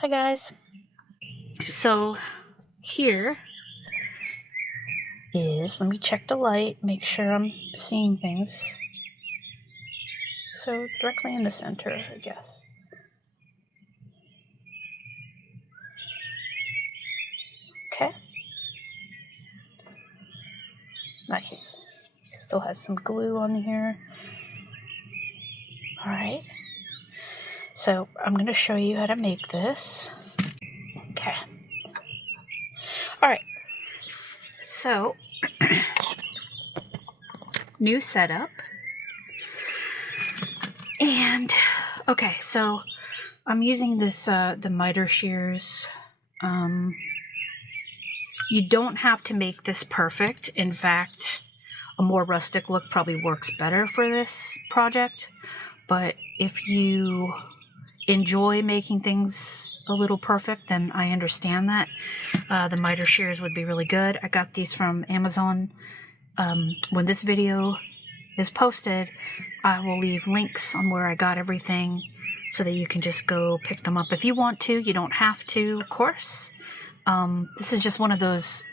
Hi guys. So here is, let me check the light, make sure I'm seeing things. So directly in the center, I guess. Okay. Nice. Still has some glue on here. Alright. So I'm going to show you how to make this. Okay. Alright. So, new setup. And, okay, so I'm using this, the miter shears. You don't have to make this perfect. In fact, a more rustic look probably works better for this project. But if you enjoy making things a little perfect, then I understand that. The miter shears would be really good. I got these from Amazon. When this video is posted, I will leave links on where I got everything so that you can just go pick them up if you want to. You don't have to, of course. This is just one of those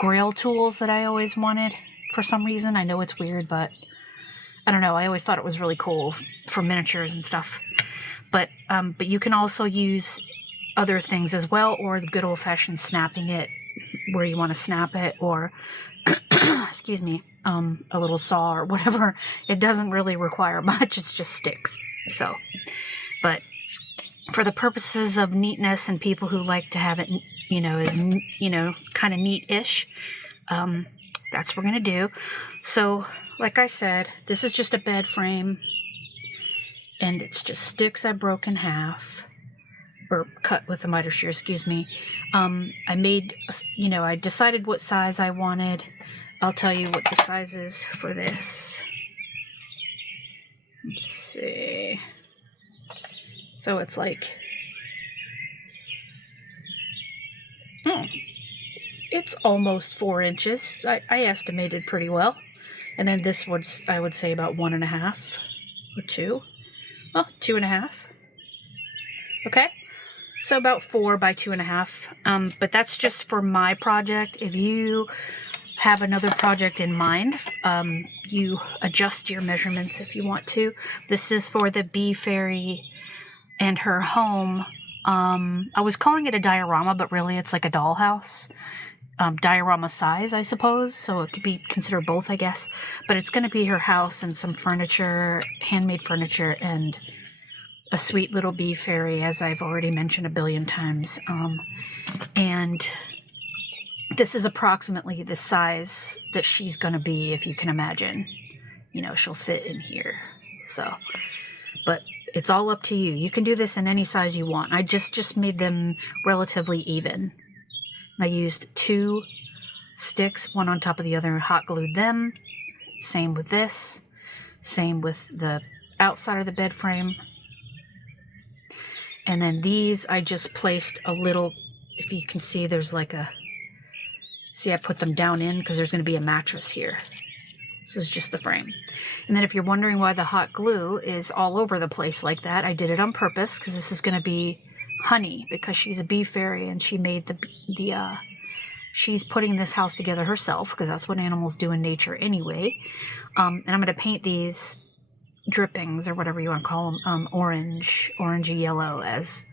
grail tools that I always wanted for some reason. I know it's weird, but I don't know. I always thought it was really cool for miniatures and stuff. But you can also use other things as well, or the good old-fashioned snapping it where you want to snap it, or excuse me, a little saw or whatever. It doesn't really require much. It's just sticks. So, but for the purposes of neatness and people who like to have it, kind of neat-ish, that's what we're going to do. So, like I said, this is just a bed frame, and it's just sticks I broke in half, or cut with a miter shear, excuse me. I made, I decided what size I wanted. I'll tell you what the size is for this. Let's see. So it's like, it's almost 4 inches. I estimated pretty well. And then this was, I would say, about 1.5 or 2. Oh, 2.5. Okay. So about 4 by 2.5. But that's just for my project. If you have another project in mind, you adjust your measurements if you want to. This is for the bee fairy and her home. I was calling it a diorama, but really it's like a dollhouse. Diorama size, I suppose, so it could be considered both, I guess. But it's going to be her house and some furniture, handmade furniture, and a sweet little bee fairy, as I've already mentioned a billion times. And this is approximately the size that she's going to be, if you can imagine. She'll fit in here. So, but it's all up to you. You can do this in any size you want. I just made them relatively even. I used 2 sticks, one on top of the other, and hot glued them. Same with this. Same with the outside of the bed frame. And then these, I just placed a little, if you can see, there's like a, see, I put them down in because there's going to be a mattress here. This is just the frame. And then if you're wondering why the hot glue is all over the place like that, I did it on purpose because this is going to be honey, because she's a bee fairy and she made she's putting this house together herself, because that's what animals do in nature anyway. And I'm going to paint these drippings, or whatever you want to call them, orangey yellow, as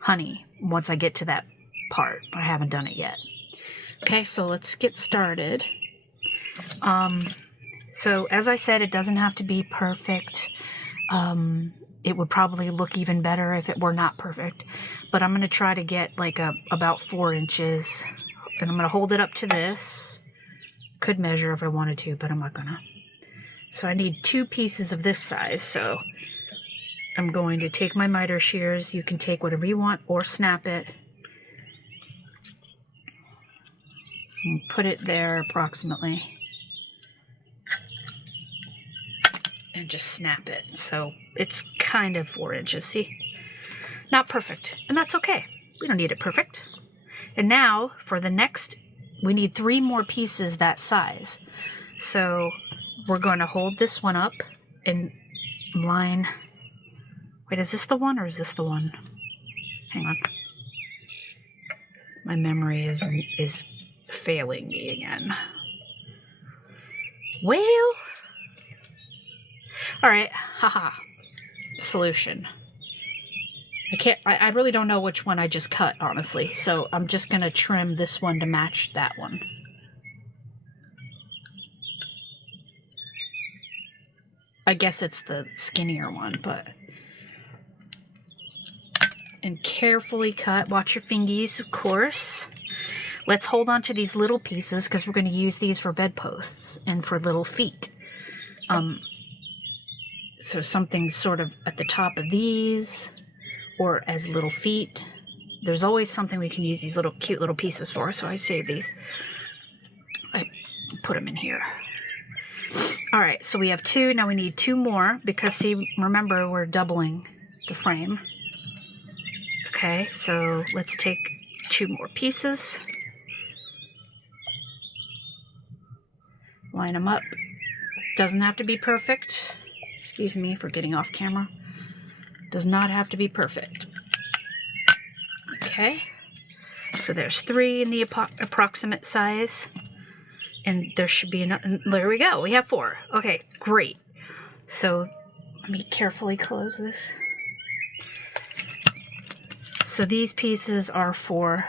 honey once I get to that part, but I haven't done it yet. Okay, so let's get started. So as I said, it doesn't have to be perfect. It would probably look even better if it were not perfect, but I'm going to try to get like about 4 inches, and I'm going to hold it up to this. Could measure if I wanted to, but I'm not gonna. So I need 2 pieces of this size, so I'm going to take my miter shears. You can take whatever you want or snap it. And put it there approximately. And just snap it. So it's kind of 4 inches, see? Not perfect, and that's okay. We don't need it perfect. And now for the next, we need 3 more pieces that size. So we're going to hold this one up and line. Wait, is this the one or is this the one? Hang on. My memory is failing me again. Well, all right, haha. Solution. I really don't know which one I just cut, honestly. So I'm just gonna trim this one to match that one. I guess it's the skinnier one, but. And carefully cut. Watch your fingies, of course. Let's hold on to these little pieces because we're going to use these for bedposts and for little feet. So something sort of at the top of these or as little feet. There's always something we can use these little cute little pieces for, so I save these. I put them in here. All right, so we have 2. Now we need 2 more because, see, remember, we're doubling the frame. Okay, so let's take 2 more pieces. Line them up. Doesn't have to be perfect. Excuse me for getting off camera. Does not have to be perfect. Okay, so there's 3 in the approximate size. And there should be enough. There we go. We have 4. Okay, great. So let me carefully close this. So these pieces are for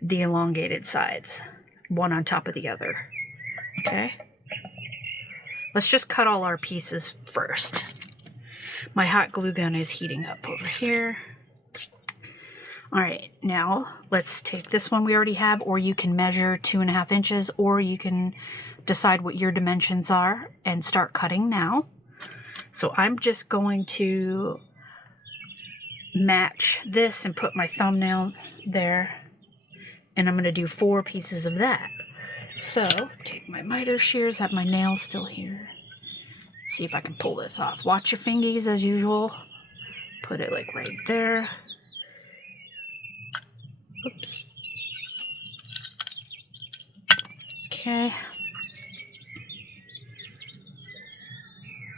the elongated sides, one on top of the other. Okay. Let's just cut all our pieces first. My hot glue gun is heating up over here. All right, now let's take this one we already have, or you can measure 2.5 inches, or you can decide what your dimensions are and start cutting now. So I'm just going to match this and put my thumbnail there, and I'm going to do 4 pieces of that. So take my miter shears, have my nail still here. See if I can pull this off. Watch your fingies as usual. Put it like right there. Oops. Okay.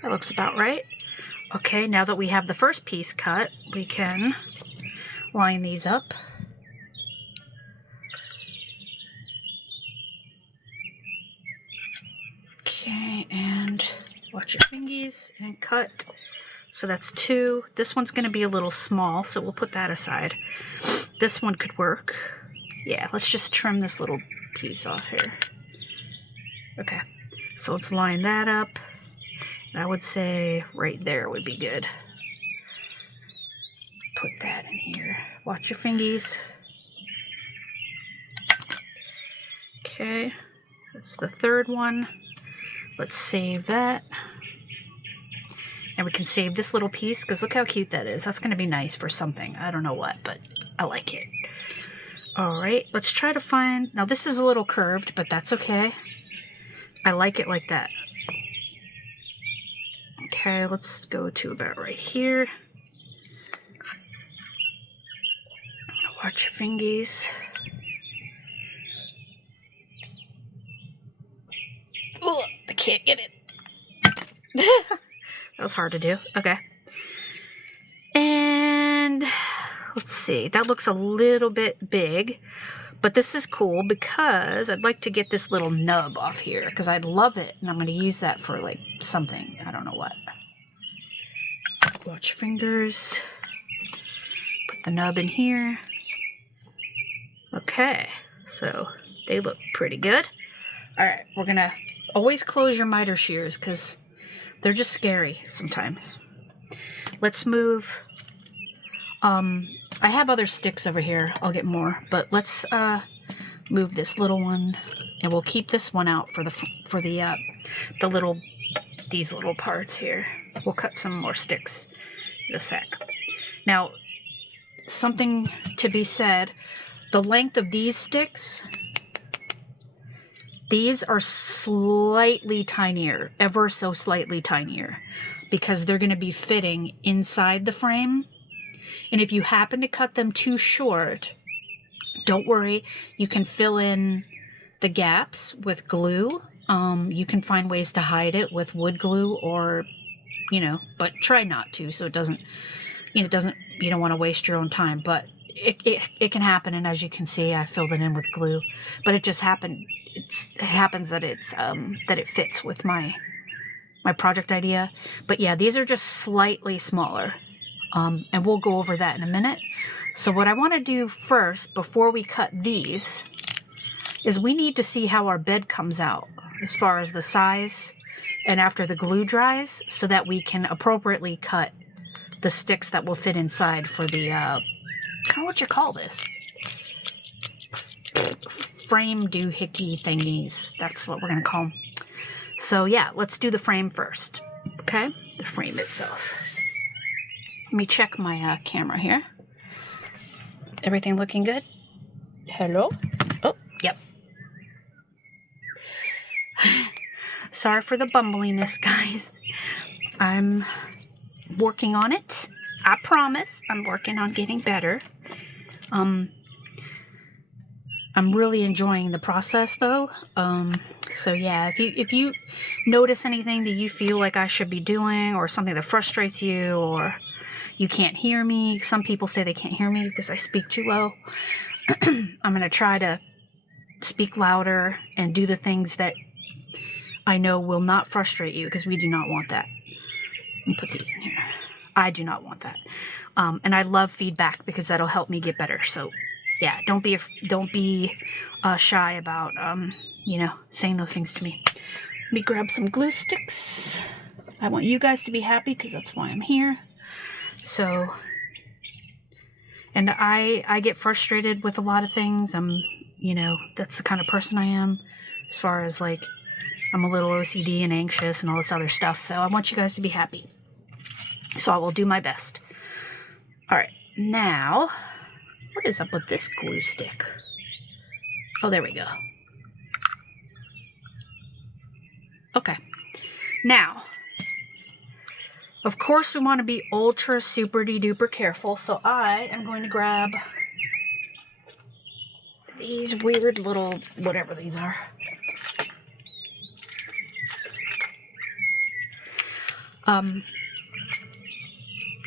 That looks about right. Okay, now that we have the first piece cut, we can line these up. Okay, and watch your fingies and cut. So that's 2. This one's going to be a little small, so we'll put that aside. This one could work. Yeah, let's just trim this little piece off here. Okay, so let's line that up. I would say right there would be good. Put that in here. Watch your fingies. Okay, that's the 3rd one. Let's save that. And we can save this little piece because look how cute that is. That's going to be nice for something. I don't know what, but I like it. All right, let's try to find... Now, this is a little curved, but that's okay. I like it like that. Okay, let's go to about right here. Watch your fingies. Oh, I can't get it. That was hard to do. Okay. And let's see. That looks a little bit big. But this is cool because I'd like to get this little nub off here because I love it. And I'm going to use that for like something. I don't know what. Watch your fingers. Put the nub in here. Okay. So they look pretty good. All right. We're going to always close your miter shears because they're just scary sometimes. Let's move. I have other sticks over here. I'll get more, but let's move this little one, and we'll keep this one out for these little parts here. We'll cut some more sticks in a sec. Now, something to be said: the length of these sticks. These are slightly tinier, ever so slightly tinier, because they're going to be fitting inside the frame. And if you happen to cut them too short, don't worry. You can fill in the gaps with glue. You can find ways to hide it with wood glue or, but try not to so it doesn't you know, you don't want to waste your own time, but it can happen. And as you can see, I filled it in with glue, but it just happened. It happens that that it fits with my project idea. But yeah, these are just slightly smaller. And we'll go over that in a minute. So what I want to do first, before we cut these, is we need to see how our bed comes out as far as the size and after the glue dries, so that we can appropriately cut the sticks that will fit inside for the, kind of what you call this? Frame doohickey thingies. That's what we're going to call them. So yeah, let's do the frame first. Okay? The frame itself. Let me check my camera here. Everything looking good? Hello? Oh, yep. Sorry for the bumbliness, guys. I'm working on it. I promise. I'm working on getting better. I'm really enjoying the process, though. So yeah, if you notice anything that you feel like I should be doing, or something that frustrates you, or you can't hear me. Some people say they can't hear me because I speak too low. I'm going to try to speak louder and do the things that I know will not frustrate you, because we do not want that. Let me put these in here. I do not want that. And I love feedback, because that'll help me get better. So yeah, don't be shy about, you know, saying those things to me. Let me grab some glue sticks. I want you guys to be happy, because that's why I'm here. So, and I get frustrated with a lot of things. You know, that's the kind of person I am, as far as like, I'm a little OCD and anxious and all this other stuff. So I want you guys to be happy. So I will do my best. All right, now, what is up with this glue stick? Oh, there we go. Okay, now, of course, we want to be ultra super duper careful, so I am going to grab these weird little, whatever these are.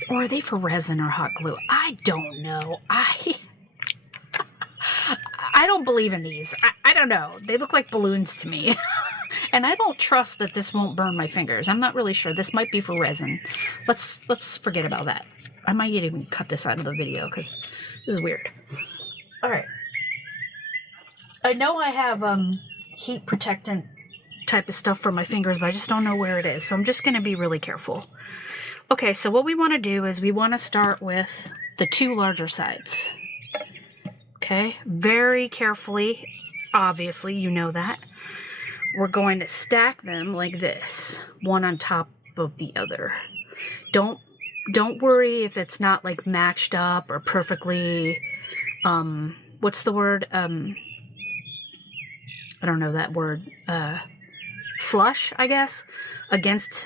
Or are they for resin or hot glue? I don't know. I don't believe in these. I don't know. They look like balloons to me. And I don't trust that this won't burn my fingers. I'm not really sure. This might be for resin. Let's forget about that. I might even cut this out of the video, because this is weird. All right. I know I have heat protectant type of stuff for my fingers, but I just don't know where it is. So I'm just going to be really careful. Okay, so what we want to do is we want to start with the two larger sides. Okay, very carefully. Obviously, you know that. We're going to stack them like this, one on top of the other. Don't worry if it's not like matched up or perfectly, what's the word? I don't know that word. Flush, I guess, against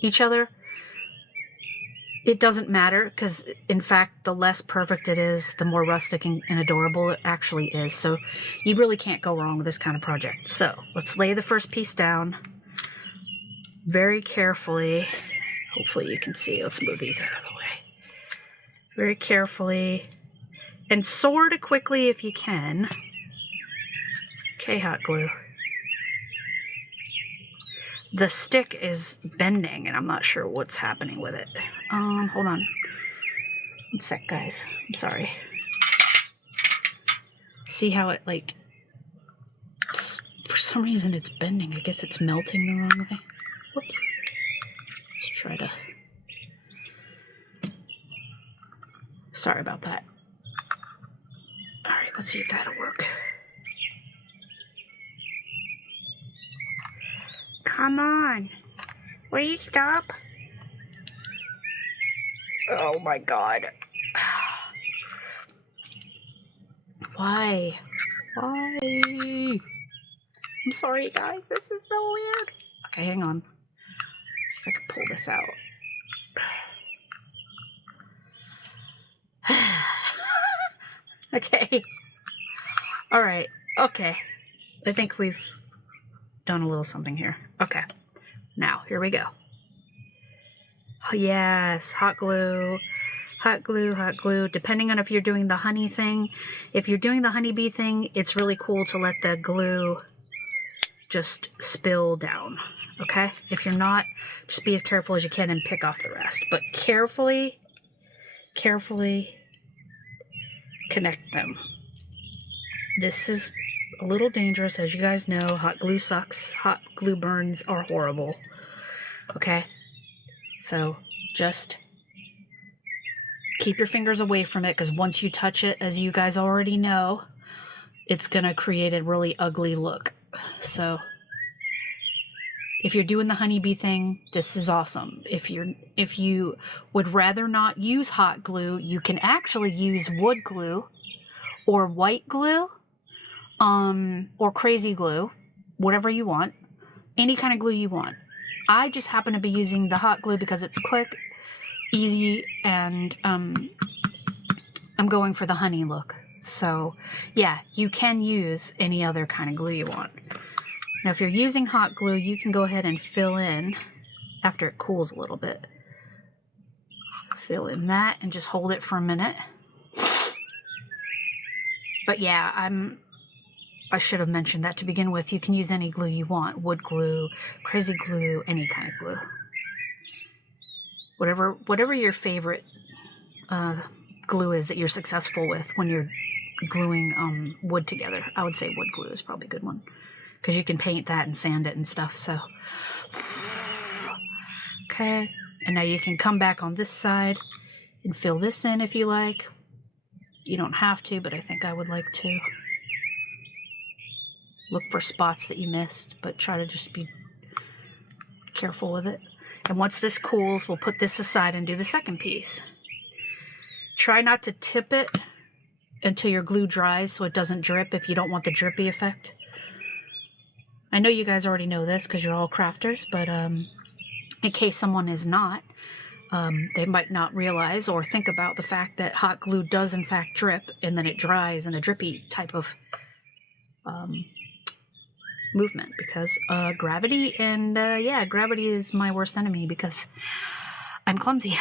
each other. It doesn't matter, because in fact, the less perfect it is, the more rustic and adorable it actually is. So you really can't go wrong with this kind of project. So let's lay the first piece down very carefully. Hopefully you can see. Let's move these out of the way. Very carefully, and sort of quickly if you can. Okay, hot glue. The stick is bending, and I'm not sure what's happening with it. Hold on. One sec, guys. I'm sorry. See how it, like, for some reason it's bending. I guess it's melting the wrong way. Whoops. Let's try to... Sorry about that. Alright, let's see if that'll work. Come on. Will you stop? Oh my god. Why? Why? I'm sorry, guys. This is so weird. Okay, hang on. See if I can pull this out. Okay. Alright. Okay. I think we've done a little something here. Okay. Now, here we go. Oh, yes. Hot glue. hot glue, depending on if you're doing the honey thing. If you're doing the honeybee thing, it's really cool to let the glue just spill down, okay? If you're not, just be as careful as you can and pick off the rest. But carefully connect them. This is a little dangerous, as you guys know. Hot glue sucks. Hot glue burns are horrible, okay? So just keep your fingers away from it, because once you touch it, as you guys already know, it's gonna create a really ugly look. So if you're doing the honeybee thing, this is awesome. If you would rather not use hot glue, you can actually use wood glue or white glue, or crazy glue, whatever you want, any kind of glue you want. I just happen to be using the hot glue because it's quick, easy, and I'm going for the honey look. So yeah, you can use any other kind of glue you want. Now if you're using hot glue, you can go ahead and fill in after it cools a little bit. Fill in that and just hold it for a minute. But yeah, I should have mentioned that to begin with. You can use any glue you want. Wood glue, crazy glue, any kind of glue. Whatever your favorite glue is that you're successful with when you're gluing wood together. I would say wood glue is probably a good one, because you can paint that and sand it and stuff. So okay, and now you can come back on this side and fill this in if you like. You don't have to, but I think I would like to. Look for spots that you missed, but try to just be careful with it. And once this cools, we'll put this aside and do the second piece. Try not to tip it until your glue dries so it doesn't drip if you don't want the drippy effect. I know you guys already know this because you're all crafters, but in case someone is not, they might not realize or think about the fact that hot glue does in fact drip, and then it dries in a drippy type of movement, because gravity, and yeah, gravity is my worst enemy because I'm clumsy.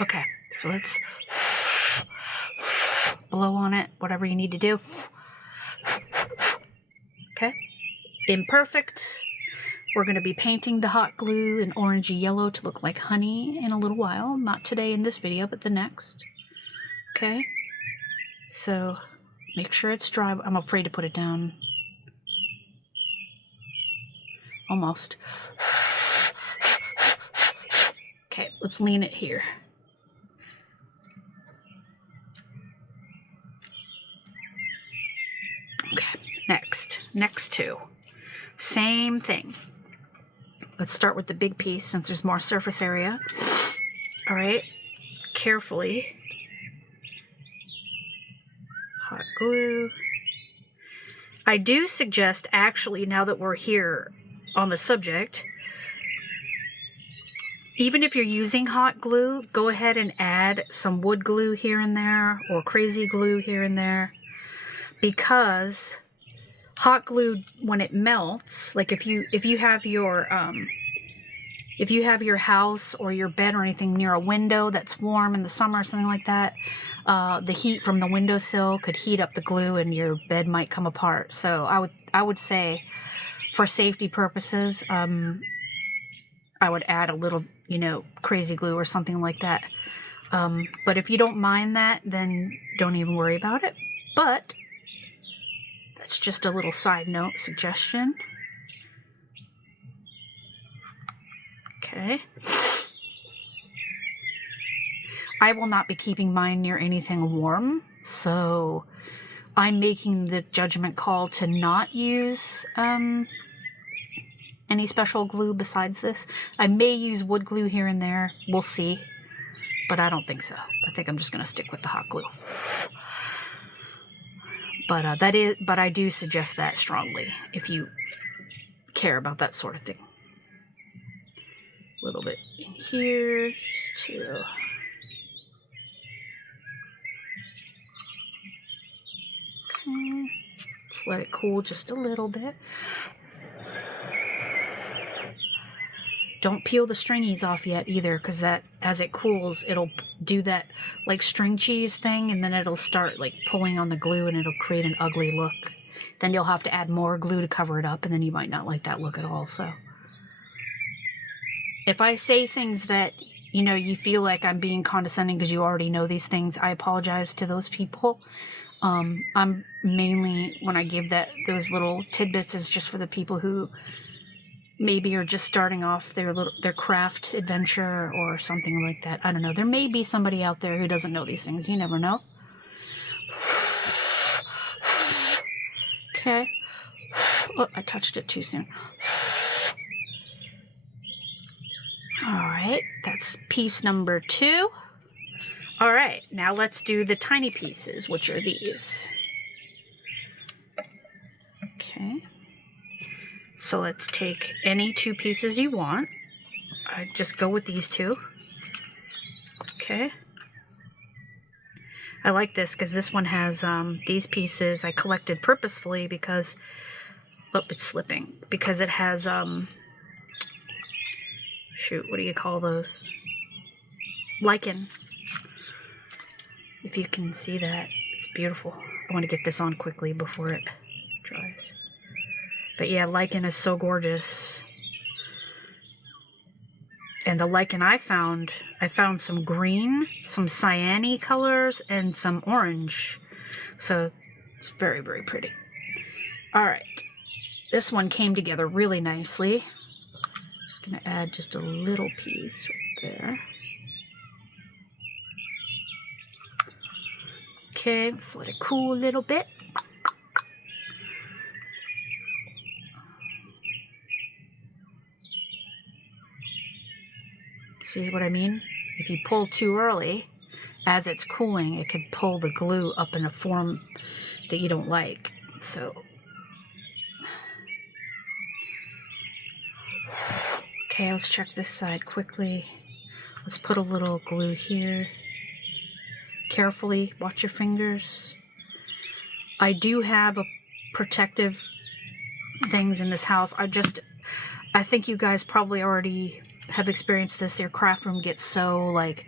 Okay, so let's blow on it, whatever you need to do. Okay, imperfect. We're going to be painting the hot glue in orangey yellow to look like honey in a little while. Not today in this video, but the next. Okay, so make sure it's dry. I'm afraid to put it down. Almost. Okay, let's lean it here. Okay, next two. Same thing. Let's start with the big piece since there's more surface area. All right, carefully. Hot glue. I do suggest, actually, now that we're here on the subject, even if you're using hot glue, go ahead and add some wood glue here and there, or crazy glue here and there, because hot glue, when it melts, like if you have your house or your bed or anything near a window that's warm in the summer or something like that, the heat from the windowsill could heat up the glue and your bed might come apart. So I would say, for safety purposes, I would add a little, crazy glue or something like that. But if you don't mind that, then don't even worry about it. But that's just a little side note suggestion. Okay. I will not be keeping mine near anything warm, so I'm making the judgment call to not use any special glue besides this. I may use wood glue here and there. We'll see. But I don't think so. I think I'm just going to stick with the hot glue. But I do suggest that strongly if you care about that sort of thing. A little bit in here, just to... Okay. Let's let it cool just a little bit. Don't peel the stringies off yet either, because that, as it cools, it'll do that like string cheese thing, and then it'll start like pulling on the glue and it'll create an ugly look. Then you'll have to add more glue to cover it up, and then you might not like that look at all. So if I say things that, you know, you feel like I'm being condescending because you already know these things, I apologize to those people. I'm mainly, when I give those little tidbits, is just for the people who maybe are just starting off their craft adventure or something like that. I don't know. There may be somebody out there who doesn't know these things. You never know. Okay. Oh, I touched it too soon. All right, that's piece number 2. All right, now let's do the tiny pieces, which are these. Okay. So let's take any 2 pieces you want. I just go with these 2. Okay. I like this because this one has these pieces I collected purposefully because, oh, it's slipping, because it has, shoot, what do you call those? Lichen. If you can see that, it's beautiful. I want to get this on quickly before it dries. But yeah, lichen is so gorgeous. And the lichen I found some green, some cyan-y colors, and some orange. So it's very, very pretty. All right. This one came together really nicely. Just going to add just a little piece right there. Okay, let's let it cool a little bit. See what I mean? If you pull too early, as it's cooling, it could pull the glue up in a form that you don't like. So, okay, let's check this side quickly. Let's put a little glue here. Carefully, watch your fingers. I do have a protective things in this house. I think you guys probably already have experienced this. Your craft room gets so like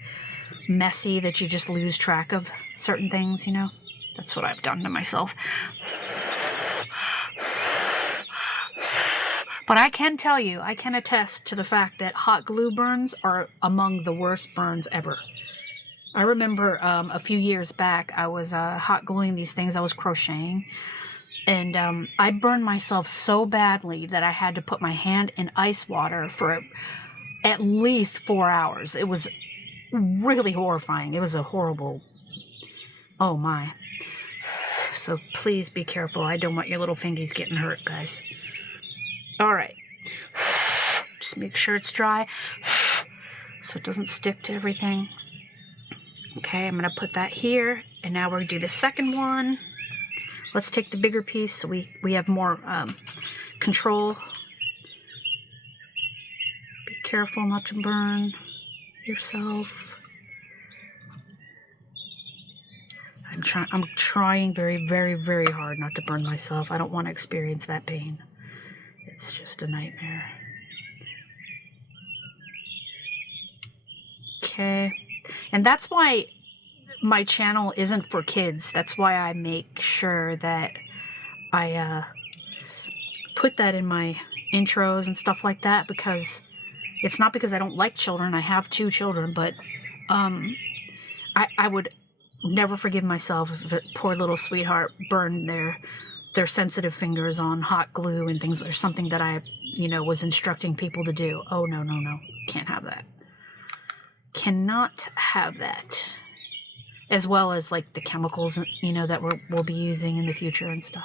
messy that you just lose track of certain things, you know? That's what I've done to myself. But I can tell you, I can attest to the fact that hot glue burns are among the worst burns ever. I remember a few years back, I was hot gluing these things. I was crocheting. And I burned myself so badly that I had to put my hand in ice water for at least 4 hours. It was really horrifying. It was a horrible... Oh, my. So please be careful. I don't want your little fingies getting hurt, guys. All right. Just make sure it's dry so it doesn't stick to everything. Okay, I'm going to put that here. And now we're going to do the second one. Let's take the bigger piece so we have more control. Be careful not to burn yourself. I'm trying very, very, very hard not to burn myself. I don't want to experience that pain. It's just a nightmare. Okay. And that's why my channel isn't for kids. That's why I make sure that I put that in my intros and stuff like that, because it's not because I don't like children. I have 2 children, but I would never forgive myself if a poor little sweetheart burned their sensitive fingers on hot glue and things, or something that I, you know, was instructing people to do. Oh, no, no, no. Can't have that. Cannot have that. As well as, like, the chemicals, you know, that we'll be using in the future and stuff.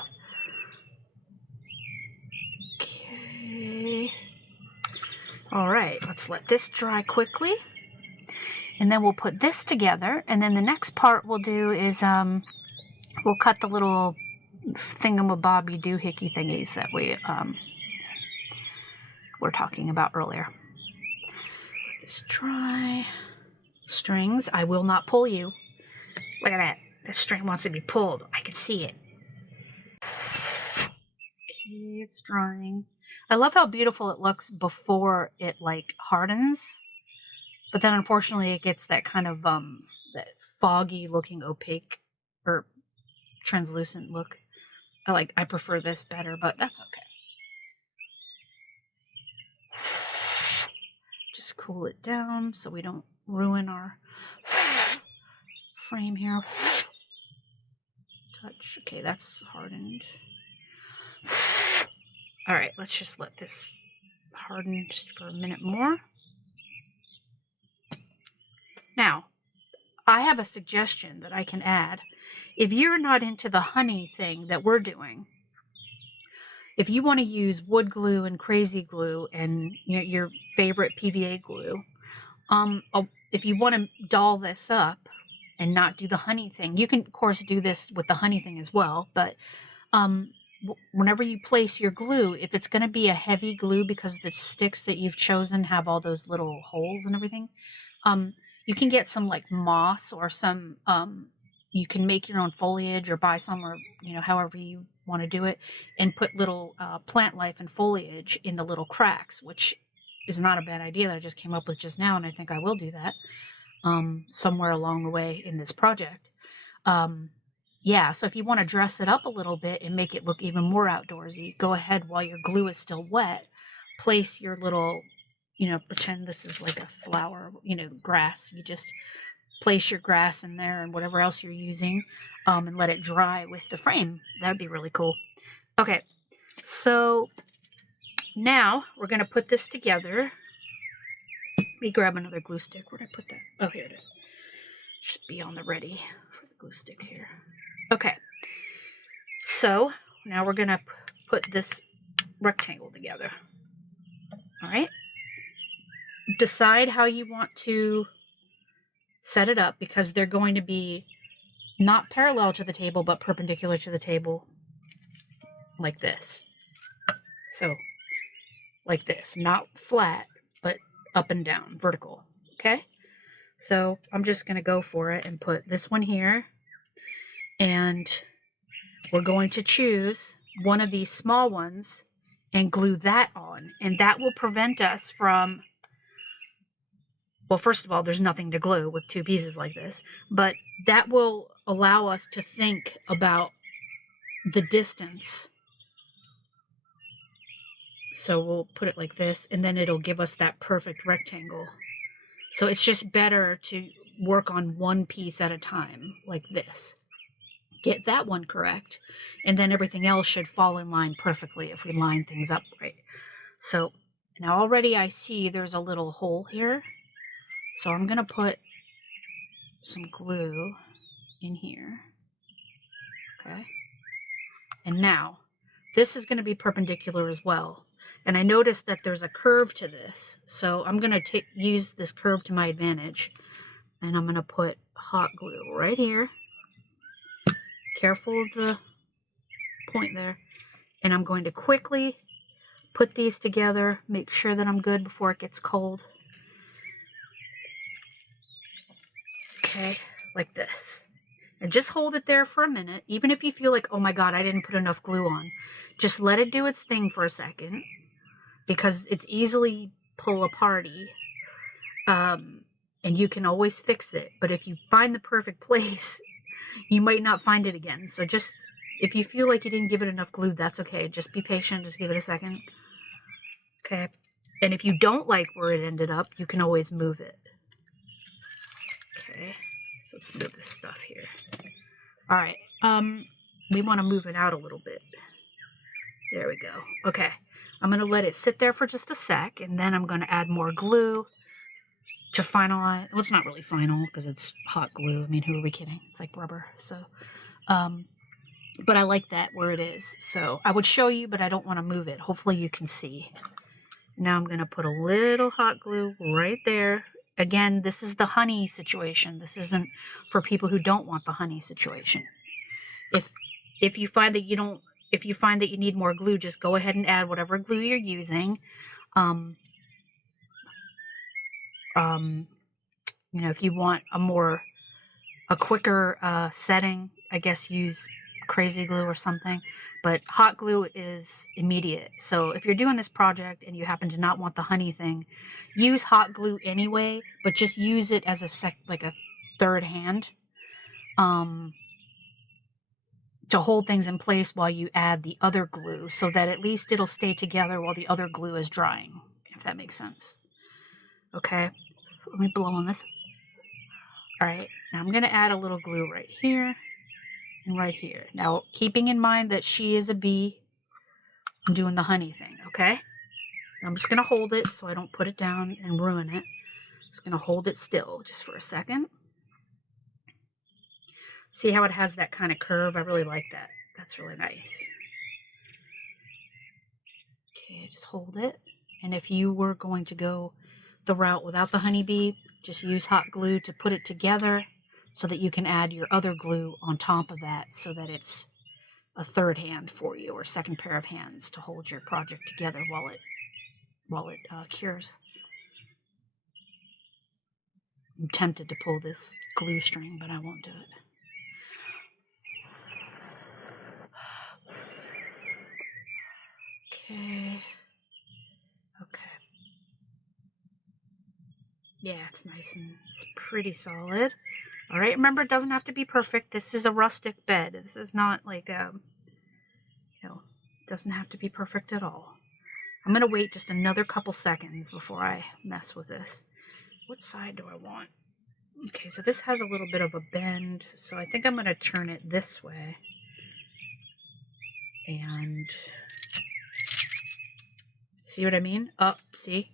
Okay. All right, let's let this dry quickly. And then we'll put this together. And then the next part we'll do is we'll cut the little thingamabobby doohickey thingies that we were talking about earlier. Let this dry. Strings, I will not pull you. Look at that. The string wants to be pulled. I can see it. Okay, it's drying. I love how beautiful it looks before it like hardens, but then unfortunately it gets that kind of that foggy looking opaque or translucent look. I prefer this better, but that's okay. Just cool it down so we don't ruin our frame here. Touch. Okay, that's hardened. All right, let's just let this harden just for a minute more. Now, I have a suggestion that I can add. If you're not into the honey thing that we're doing, if you want to use wood glue and crazy glue and your favorite PVA glue, if you want to doll this up and not do the honey thing, you can of course do this with the honey thing as well, but whenever you place your glue, if it's going to be a heavy glue because the sticks that you've chosen have all those little holes and everything, you can get some like moss or some you can make your own foliage or buy some, or however you want to do it, and put little plant life and foliage in the little cracks, which is not a bad idea that I just came up with just now, and I think I will do that somewhere along the way in this project. Yeah, so if you want to dress it up a little bit and make it look even more outdoorsy, go ahead while your glue is still wet, place your little, pretend this is like a flower, grass. You just place your grass in there and whatever else you're using, and let it dry with the frame. That'd be really cool. Okay, so now we're going to put this together. Let me grab another glue stick. Where'd I put that? Oh, here it is. Just be on the ready for the glue stick here. Okay, so now we're going to put this rectangle together. All right. Decide how you want to set it up, because they're going to be not parallel to the table, but perpendicular to the table, like this. So, like this, not flat, but up and down, vertical. Okay? So, I'm just going to go for it and put this one here, and we're going to choose one of these small ones and glue that on, and that will prevent us from, well, first of all, there's nothing to glue with two pieces like this, but that will allow us to think about the distance. So we'll put it like this, and then it'll give us that perfect rectangle. So it's just better to work on one piece at a time, like this. Get that one correct, and then everything else should fall in line perfectly if we line things up right. So now already I see there's a little hole here. So I'm going to put some glue in here. Okay. And now this is going to be perpendicular as well. And I noticed that there's a curve to this. So I'm going to use this curve to my advantage. And I'm going to put hot glue right here. Careful of the point there. And I'm going to quickly put these together. Make sure that I'm good before it gets cold. Okay, like this. And just hold it there for a minute. Even if you feel like, oh my God, I didn't put enough glue on. Just let it do its thing for a second, because it's easily pull aparty. And you can always fix it. But if you find the perfect place, you might not find it again. So just, if you feel like you didn't give it enough glue, that's okay. Just be patient. Just give it a second. Okay. And if you don't like where it ended up, you can always move it. Okay. So let's move this stuff here. All right. We want to move it out a little bit. There we go. Okay. I'm going to let it sit there for just a sec, and then I'm going to add more glue to finalize. Well, it's not really final because it's hot glue. I mean, who are we kidding? It's like rubber. So, but I like that where it is. So I would show you, but I don't want to move it. Hopefully you can see. Now I'm going to put a little hot glue right there. Again, this is the honey situation. This isn't for people who don't want the honey situation. If you find that you need more glue, just go ahead and add whatever glue you're using. If you want a quicker setting, I guess use crazy glue or something. but hot glue is immediate. So if you're doing this project and you happen to not want the honey thing, use hot glue anyway, but just use it as like a third hand to hold things in place while you add the other glue, so that at least it'll stay together while the other glue is drying, if that makes sense. Okay, let me blow on this. All right, now I'm going to add a little glue right here and right here. Now, keeping in mind that she is a bee, I'm doing the honey thing, okay? I'm just going to hold it so I don't put it down and ruin it. Just going to hold it still just for a second. See how it has that kind of curve? I really like that. That's really nice. Okay, just hold it. And if you were going to go the route without the honeybee, just use hot glue to put it together so that you can add your other glue on top of that, so that it's a third hand for you, or second pair of hands to hold your project together while it cures. I'm tempted to pull this glue string, but I won't do it. Okay. Okay. Yeah, it's nice and it's pretty solid. All right, remember, it doesn't have to be perfect. This is a rustic bed. This is not like it doesn't have to be perfect at all. I'm going to wait just another couple seconds before I mess with this. What side do I want? Okay, so this has a little bit of a bend, so I think I'm going to turn it this way. And see what I mean? Oh, see?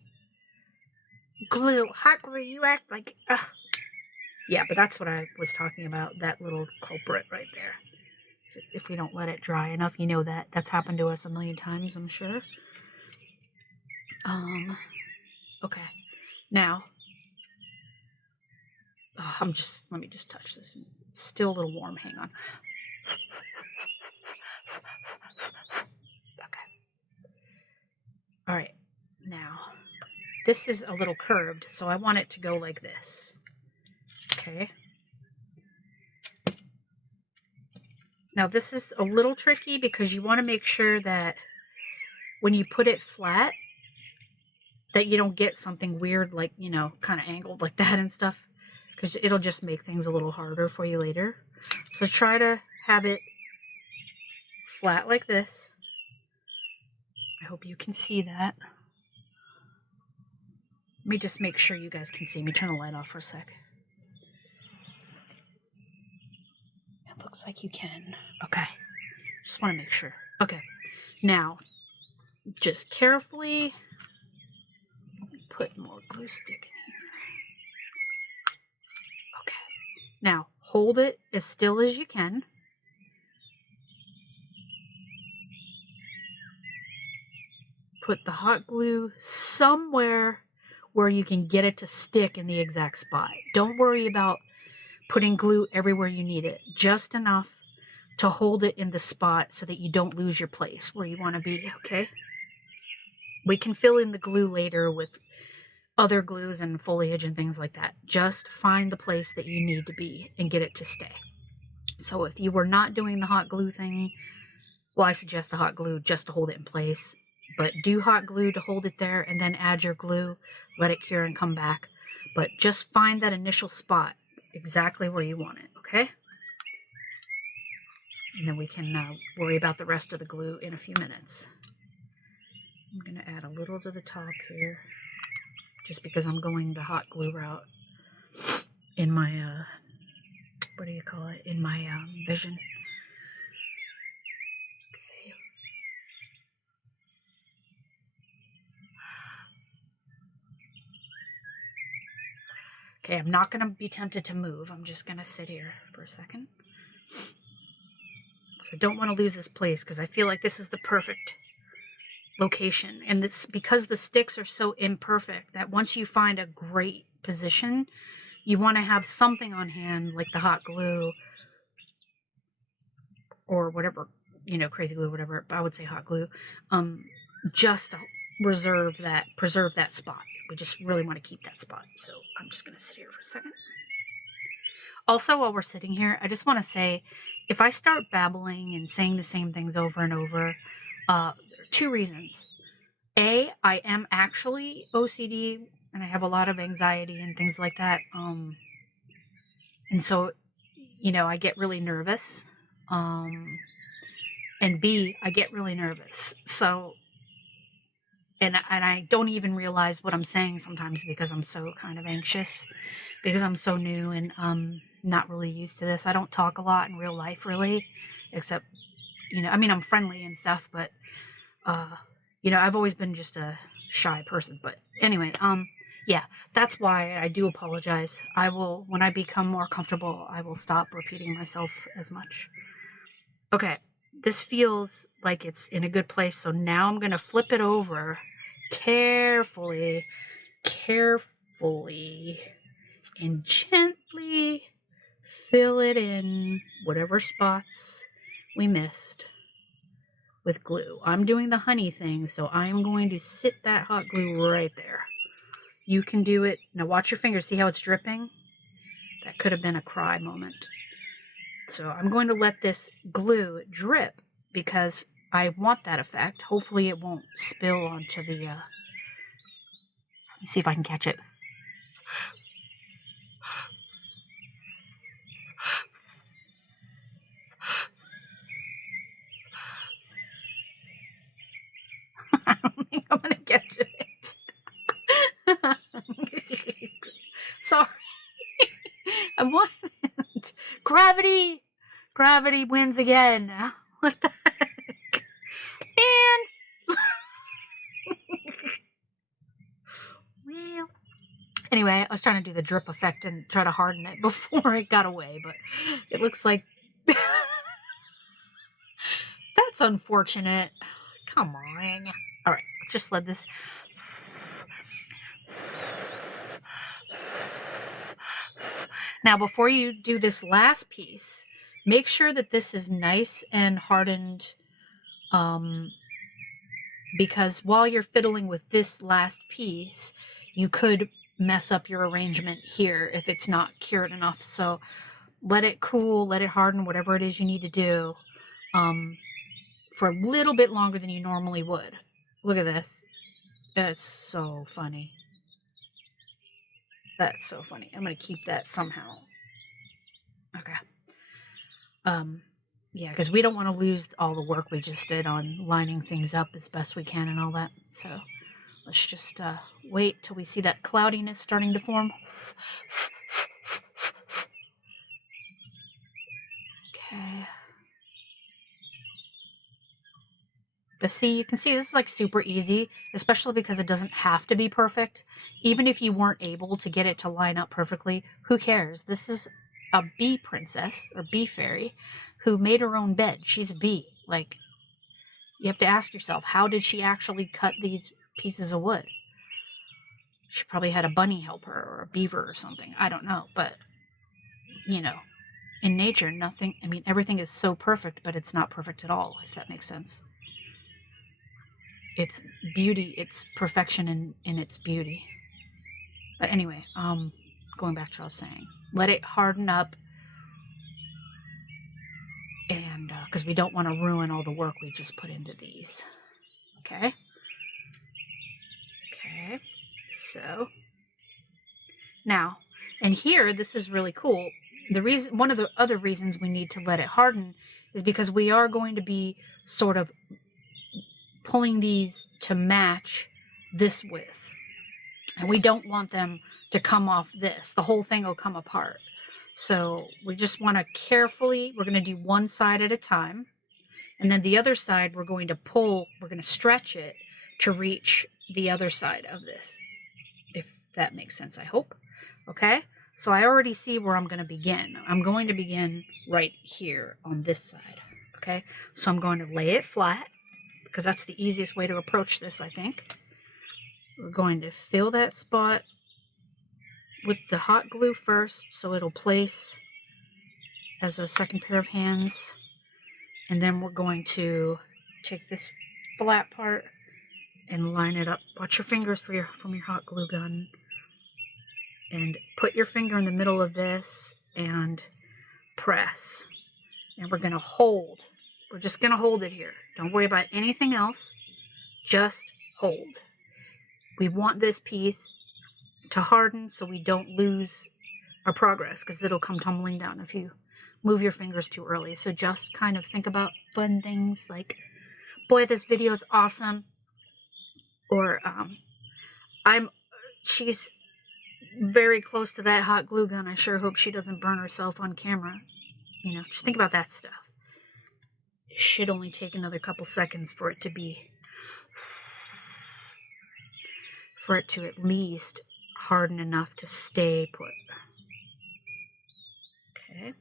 Glue, hot glue, you act like... Yeah, but that's what I was talking about, that little culprit right there. If we don't let it dry enough, you know that. That's happened to us a million times, I'm sure. Okay. Now, let me just touch this. It's still a little warm, hang on. Okay. All right, now, this is a little curved, so I want it to go like this. Okay. Now, this is a little tricky because you want to make sure that when you put it flat, that you don't get something weird, like, kind of angled like that and stuff, because it'll just make things a little harder for you later. So try to have it flat like this. I hope you can see that. Let me just make sure you guys can see me. Turn the light off for a sec. It looks like you can. Okay. Just want to make sure. Okay. Now, just carefully put more glue stick in here. Okay. Now, hold it as still as you can. Put the hot glue somewhere where you can get it to stick in the exact spot. Don't worry about putting glue everywhere you need it. Just enough to hold it in the spot so that you don't lose your place where you want to be, okay? We can fill in the glue later with other glues and foliage and things like that. Just find the place that you need to be and get it to stay. So if you were not doing the hot glue thing, well, I suggest the hot glue just to hold it in place. But do hot glue to hold it there and then add your glue, let it cure and come back. But just find that initial spot exactly where you want it, okay? And then we can worry about the rest of the glue in a few minutes. I'm going to add a little to the top here, just because I'm going the hot glue route in my, what do you call it, in my vision. Okay, I'm not going to be tempted to move. I'm just going to sit here for a second. So I don't want to lose this place because I feel like this is the perfect location. And it's because the sticks are so imperfect that once you find a great position, you want to have something on hand like the hot glue or whatever, crazy glue, whatever. But I would say hot glue, just to preserve that spot. We just really want to keep that spot. So I'm just going to sit here for a second. Also, while we're sitting here, I just want to say, if I start babbling and saying the same things over and over, there are two reasons. A, I am actually OCD and I have a lot of anxiety and things like that. And so, you know, I get really nervous. And B, I get really nervous. So, and I don't even realize what I'm saying sometimes because I'm so kind of anxious, because I'm so new and not really used to this. I don't talk a lot in real life, really, except, you know, I mean, I'm friendly and stuff, but, you know, I've always been just a shy person. But anyway, yeah, that's why I do apologize. I will, when I become more comfortable, I will stop repeating myself as much. Okay, this feels like it's in a good place, so now I'm going to flip it over carefully, and gently fill it in whatever spots we missed with glue. I'm doing the honey thing, so I'm going to sit that hot glue right there. You can do it. Now watch your fingers. See how it's dripping? That could have been a cry moment. So I'm going to let this glue drip because I want that effect. Hopefully it won't spill onto the, let me see if I can catch it. I don't think I'm going to catch it. Sorry. I wanted gravity. Gravity wins again. What the heck? Man. Well. Anyway, I was trying to do the drip effect and try to harden it before it got away, but it looks like that's unfortunate. Come on. All right, let's just let this. Now, before you do this last piece, make sure that this is nice and hardened, because while you're fiddling with this last piece, you could mess up your arrangement here if it's not cured enough. So let it cool, let it harden, whatever it is you need to do, for a little bit longer than you normally would. Look at this. That's so funny. That's so funny. I'm going to keep that somehow. Okay. Yeah, because we don't want to lose all the work we just did on lining things up as best we can and all that. So let's just wait till we see that cloudiness starting to form. Okay. But see, you can see this is like super easy, especially because it doesn't have to be perfect. Even if you weren't able to get it to line up perfectly, who cares? This is a bee princess or bee fairy who made her own bed. She's a bee. Like, you have to ask yourself, how did she actually cut these pieces of wood? She probably had a bunny help her or a beaver or something. I don't know. But, you know, in nature, nothing, I mean, everything is so perfect, but it's not perfect at all, if that makes sense. It's beauty, it's perfection in its beauty. But anyway, going back to what I was saying, let it harden up, and because we don't want to ruin all the work we just put into these. Okay. Okay. So now, and here, this is really cool. The reason, one of the other reasons we need to let it harden is because we are going to be sort of pulling these to match this width. And we don't want them to come off this. The whole thing will come apart. So we just want to carefully, we're going to do one side at a time. And then the other side, we're going to pull, we're going to stretch it to reach the other side of this. If that makes sense, I hope. Okay? So I already see where I'm going to begin. I'm going to begin right here on this side. Okay? So I'm going to lay it flat, because that's the easiest way to approach this, I think. We're going to fill that spot with the hot glue first, so it'll place as a second pair of hands. And then we're going to take this flat part and line it up. Watch your fingers from your hot glue gun. And put your finger in the middle of this and press. And we're going to hold. We're just going to hold it here. Don't worry about anything else. Just hold. We want this piece to harden so we don't lose our progress, because it'll come tumbling down if you move your fingers too early. So just kind of think about fun things like, boy, this video is awesome. Or she's very close to that hot glue gun. I sure hope she doesn't burn herself on camera. You know, just think about that stuff. It should only take another couple seconds for it to at least harden enough to stay put. Okay.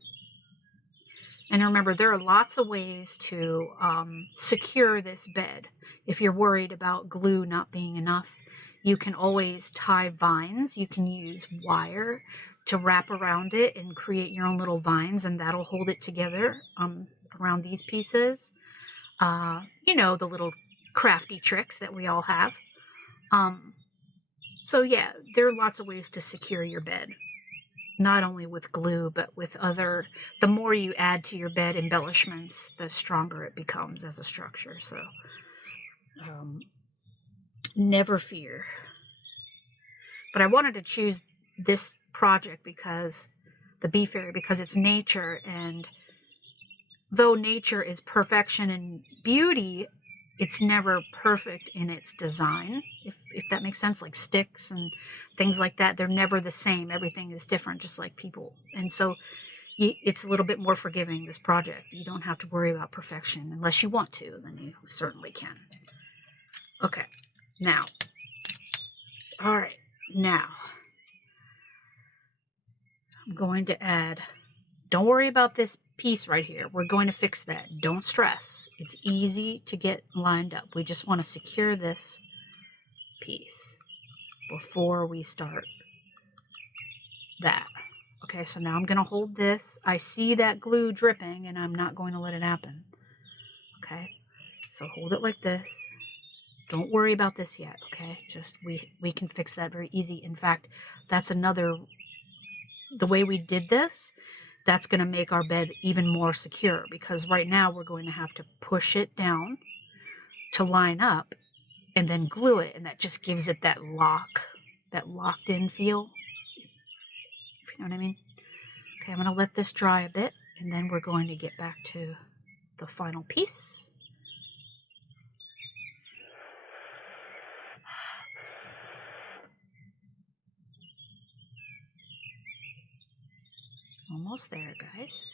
And remember, there are lots of ways to secure this bed. If you're worried about glue not being enough, you can always tie vines. You can use wire to wrap around it and create your own little vines, and that'll hold it together around these pieces. You know, the little crafty tricks that we all have. So yeah, there are lots of ways to secure your bed. Not only with glue, but with other, the more you add to your bed embellishments, the stronger it becomes as a structure. So never fear. But I wanted to choose this project because, the Bee Fairy, because it's nature, and though nature is perfection and beauty, it's never perfect in its design, if that makes sense. Like sticks and things like that, they're never the same. Everything is different, just like people. And so it's a little bit more forgiving, this project. You don't have to worry about perfection unless you want to, then you certainly can. Okay, now, all right, now I'm going to add, don't worry about this piece right here. We're going to fix that. Don't stress. It's easy to get lined up. We just want to secure this piece before we start that. Okay, so now I'm going to hold this. I see that glue dripping, and I'm not going to let it happen. Okay, so hold it like this. Don't worry about this yet, okay? Just, we can fix that very easy. In fact, that's another, the way we did this, that's going to make our bed even more secure, because right now we're going to have to push it down to line up and then glue it, and that just gives it that locked in feel, if you know what I mean. Okay, I'm going to let this dry a bit, and then we're going to get back to the final piece. Almost there, guys.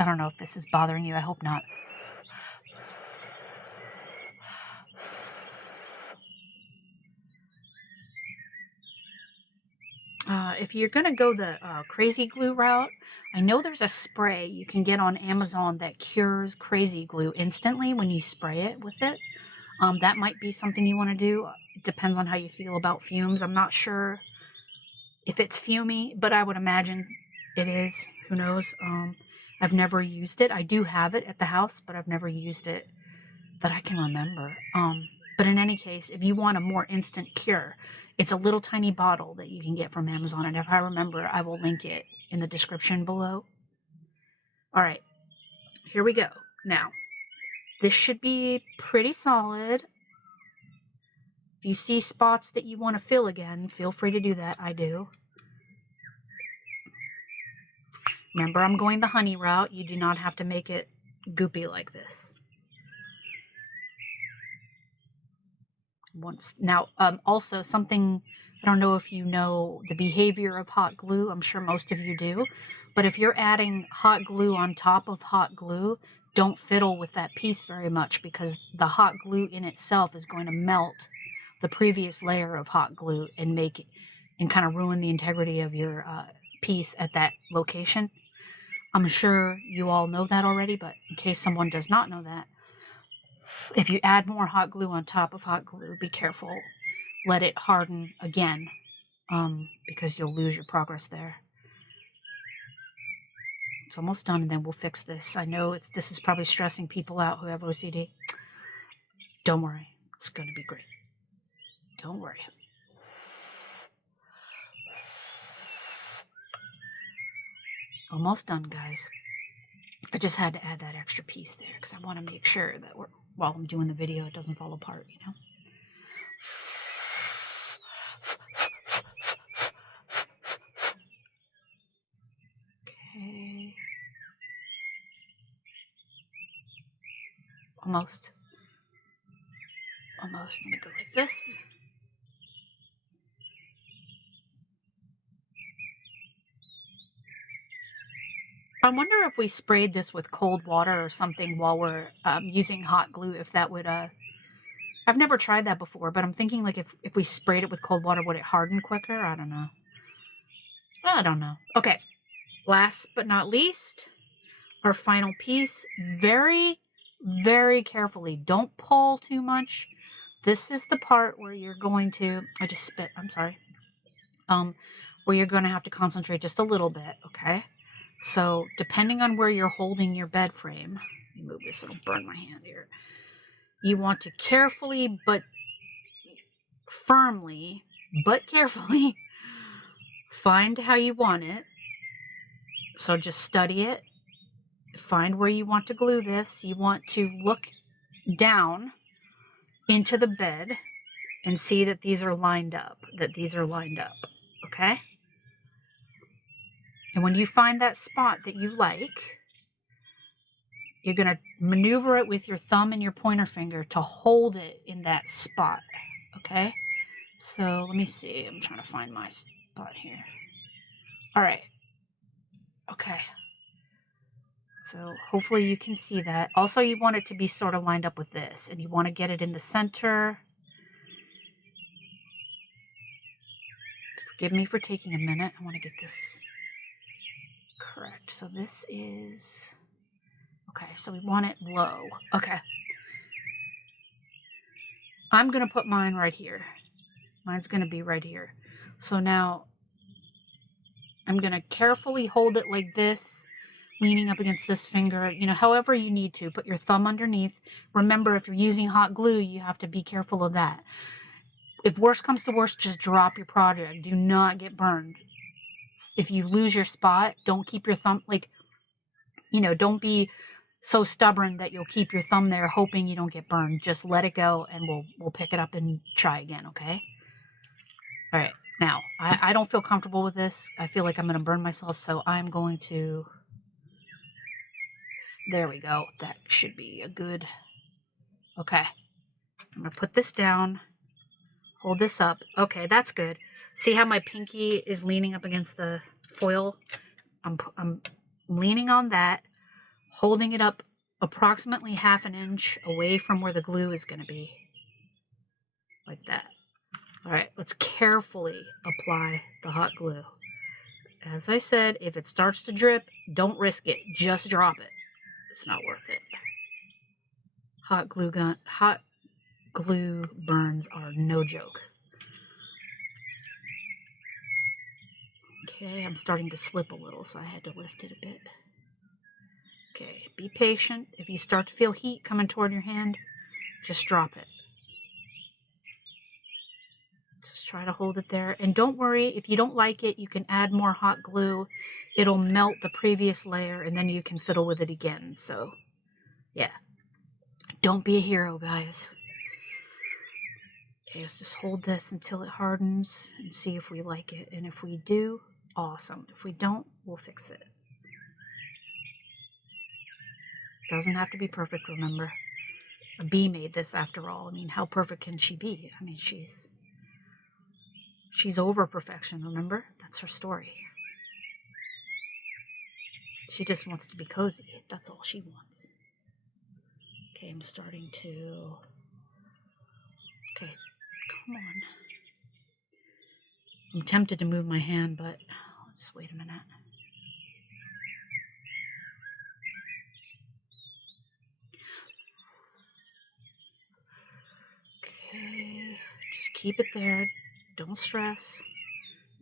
I don't know if this is bothering you. I hope not. If you're going to go the crazy glue route, I know there's a spray you can get on Amazon that cures crazy glue instantly when you spray it with it. That might be something you want to do. It depends on how you feel about fumes. I'm not sure if it's fumey, but I would imagine it is. Who knows? I've never used it. I do have it at the house, but I've never used it that I can remember. But in any case, if you want a more instant cure, it's a little tiny bottle that you can get from Amazon. And if I remember, I will link it in the description below. All right, here we go. Now, this should be pretty solid. If you see spots that you want to fill again, feel free to do that. I do. Remember, I'm going the honey route. You do not have to make it goopy like this. Now, also something, I don't know if you know the behavior of hot glue. I'm sure most of you do. But if you're adding hot glue on top of hot glue, don't fiddle with that piece very much, because the hot glue in itself is going to melt the previous layer of hot glue and make it, and kind of ruin the integrity of your piece at that location. I'm sure you all know that already, but in case someone does not know that, if you add more hot glue on top of hot glue, be careful. Let it harden again, because you'll lose your progress there. It's almost done, and then we'll fix this. I know this is probably stressing people out who have OCD. Don't worry, it's going to be great. Don't worry. Almost done, guys. I just had to add that extra piece there because I want to make sure that while I'm doing the video, it doesn't fall apart, you know? Okay. Almost. Almost. Let me go like this. I wonder if we sprayed this with cold water or something while we're using hot glue, if that would, I've never tried that before, but I'm thinking like if we sprayed it with cold water, would it harden quicker? I don't know. I don't know. Okay. Last but not least, our final piece. Very, very carefully. Don't pull too much. This is the part where you're going to, I just spit, I'm sorry. Where you're going to have to concentrate just a little bit, okay? So depending on where you're holding your bed frame, let me move this, it'll burn my hand here. You want to carefully but firmly, but carefully find how you want it. So just study it. Find where you want to glue this. You want to look down into the bed and see that these are lined up, okay? And when you find that spot that you like, you're going to maneuver it with your thumb and your pointer finger to hold it in that spot, okay? So let me see. I'm trying to find my spot here. All right. Okay. So hopefully you can see that. Also, you want it to be sort of lined up with this, and you want to get it in the center. Forgive me for taking a minute. I want to get this correct. So this is, okay, so we want it low. Okay. I'm going to put mine right here. Mine's going to be right here. So now I'm going to carefully hold it like this, leaning up against this finger, you know, however you need to. Put your thumb underneath. Remember, if you're using hot glue, you have to be careful of that. If worst comes to worst, just drop your project. Do not get burned. If you lose your spot, don't keep your thumb, like, you know, don't be so stubborn that you'll keep your thumb there hoping you don't get burned. Just let it go and we'll pick it up and try again, okay? All right. Now, I don't feel comfortable with this. I feel like I'm going to burn myself, so I'm going to, there we go. That should be a good, okay. I'm going to put this down, hold this up. Okay, that's good. See how my pinky is leaning up against the foil? I'm leaning on that, holding it up approximately ½ inch away from where the glue is going to be. Like that. All right, let's carefully apply the hot glue. As I said, if it starts to drip, don't risk it. Just drop it. It's not worth it. Hot glue burns are no joke. Okay, I'm starting to slip a little, so I had to lift it a bit. Okay, be patient. If you start to feel heat coming toward your hand, just drop it. Just try to hold it there. And don't worry, if you don't like it, you can add more hot glue. It'll melt the previous layer, and then you can fiddle with it again. So, yeah. Don't be a hero, guys. Okay, let's just hold this until it hardens and see if we like it. And if we do, awesome. If we don't, we'll fix it. Doesn't have to be perfect, remember. A bee made this after all. I mean, how perfect can she be? I mean, she's over perfection, remember? That's her story. She just wants to be cozy. That's all she wants. Okay, I'm starting to... Okay, come on. I'm tempted to move my hand, but just wait a minute. Okay, just keep it there. Don't stress.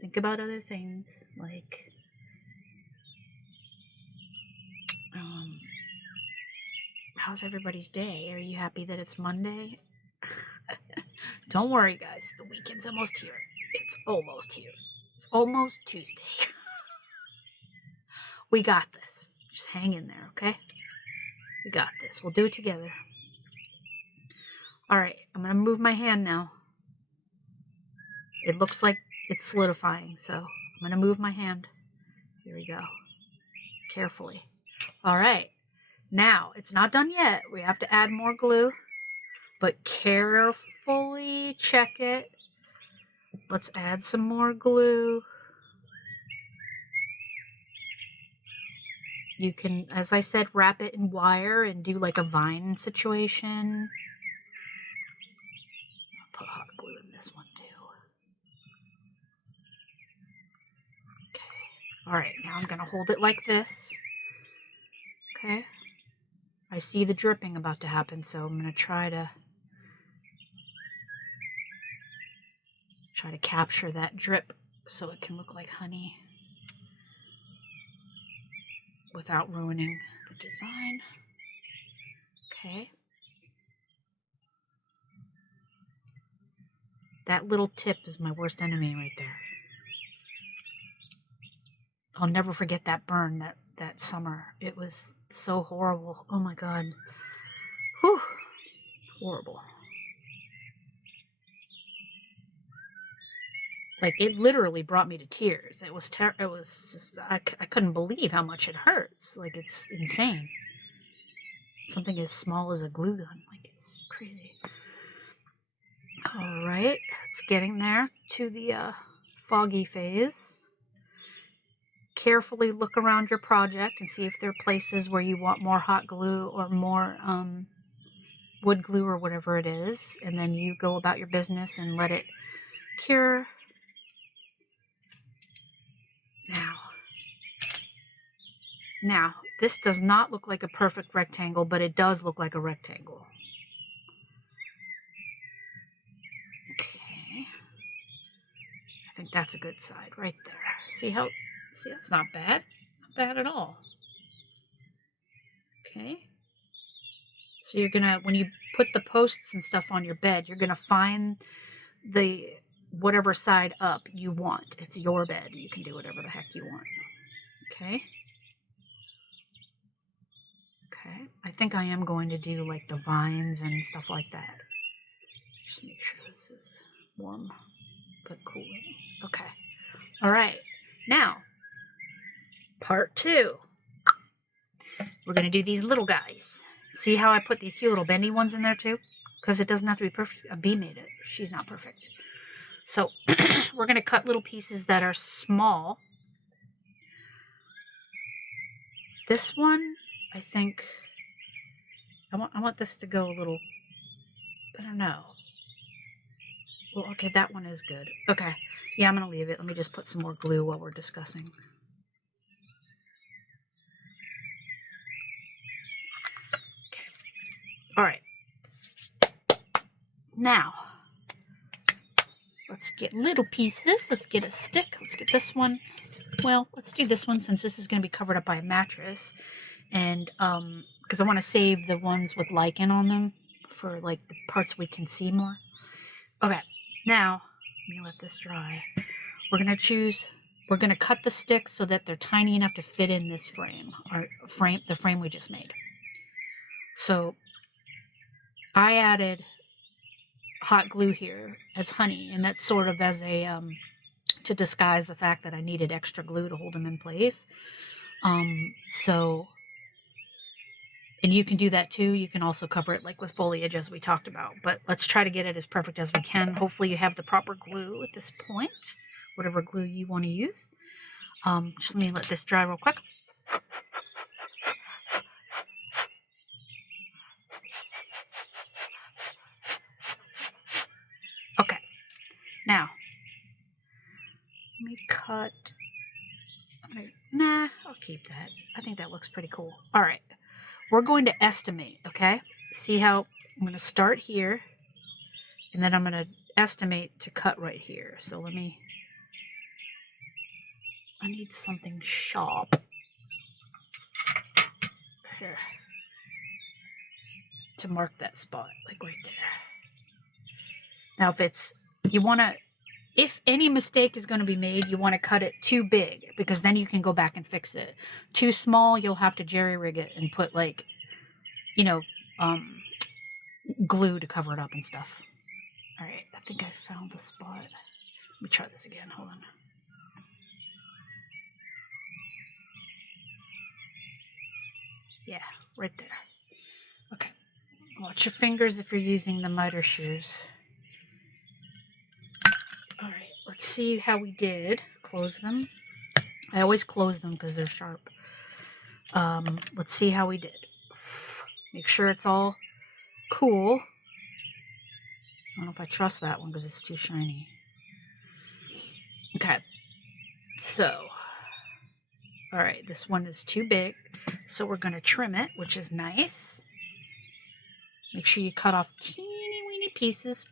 Think about other things, like... how's everybody's day? Are you happy that it's Monday? Don't worry, guys. The weekend's almost here. It's almost here. It's almost Tuesday. We got this. Just hang in there, okay? We got this. We'll do it together. All right, I'm going to move my hand now. It looks like it's solidifying, so I'm going to move my hand. Here we go. Carefully. All right. Now, it's not done yet. We have to add more glue, but carefully check it. Let's add some more glue. You can, as I said, wrap it in wire and do like a vine situation. I'll put hot glue in this one too. Okay. All right, now I'm going to hold it like this. Okay. I see the dripping about to happen, so I'm going to try to capture that drip so it can look like honey without ruining the design. Okay. That little tip is my worst enemy right there. I'll never forget that burn that summer. It was so horrible. Oh my God. Whew. Horrible. Like, it literally brought me to tears. It was just, I couldn't believe how much it hurts. Like, it's insane. Something as small as a glue gun. Like, it's crazy. All right. It's getting there to the foggy phase. Carefully look around your project and see if there are places where you want more hot glue or more wood glue or whatever it is. And then you go about your business and let it cure. Now, this does not look like a perfect rectangle, but it does look like a rectangle. Okay. I think that's a good side right there. See, it's not bad. Not bad at all. Okay. So you're going to, when you put the posts and stuff on your bed, you're going to find the whatever side up you want. It's your bed. You can do whatever the heck you want. Okay. Okay. I think I am going to do like the vines and stuff like that. Just make sure this is warm but cooling. Okay. All right. Now, part 2. We're going to do these little guys. See how I put these cute little bendy ones in there too? Because it doesn't have to be perfect. A bee made it. She's not perfect. So we're going to cut little pieces that are small. This one, I think, I want this to go a little, I don't know. Well, okay, that one is good. Okay. Yeah, I'm going to leave it. Let me just put some more glue while we're discussing. Okay. All right. Now, let's get little pieces. Let's get a stick. Let's get this one. Well, let's do this one since this is going to be covered up by a mattress. And because I want to save the ones with lichen on them for like the parts we can see more. Okay, now, let me let this dry. We're going to cut the sticks so that they're tiny enough to fit in this frame, the frame we just made. So I added hot glue here as honey, and that's sort of as a to disguise the fact that I needed extra glue to hold them in place. And you can do that too. You can also cover it like with foliage as we talked about, but let's try to get it as perfect as we can. Hopefully you have the proper glue at this point, whatever glue you want to use. Just let me let this dry real quick. Okay, now let me cut. I'll keep that. I think that looks pretty cool. All right, we're going to estimate, okay? See how I'm going to start here, and then I'm going to estimate to cut right here. So I need something sharp here to mark that spot, like right there. Now, if any mistake is going to be made, you want to cut it too big, because then you can go back and fix it. Too small, you'll have to jerry rig it and put, like, you know, glue to cover it up and stuff. All right, I think I found the spot. Let me try this again. Hold on. Yeah, right there. Okay. Watch your fingers if you're using the miter shears. All right, let's see how we did. Close them. I always close them because they're sharp. Let's see how we did. Make sure it's all cool. I don't know if I trust that one because it's too shiny. Okay, so, all right, this one is too big, so we're going to trim it, which is nice. Make sure you cut off teeny weeny pieces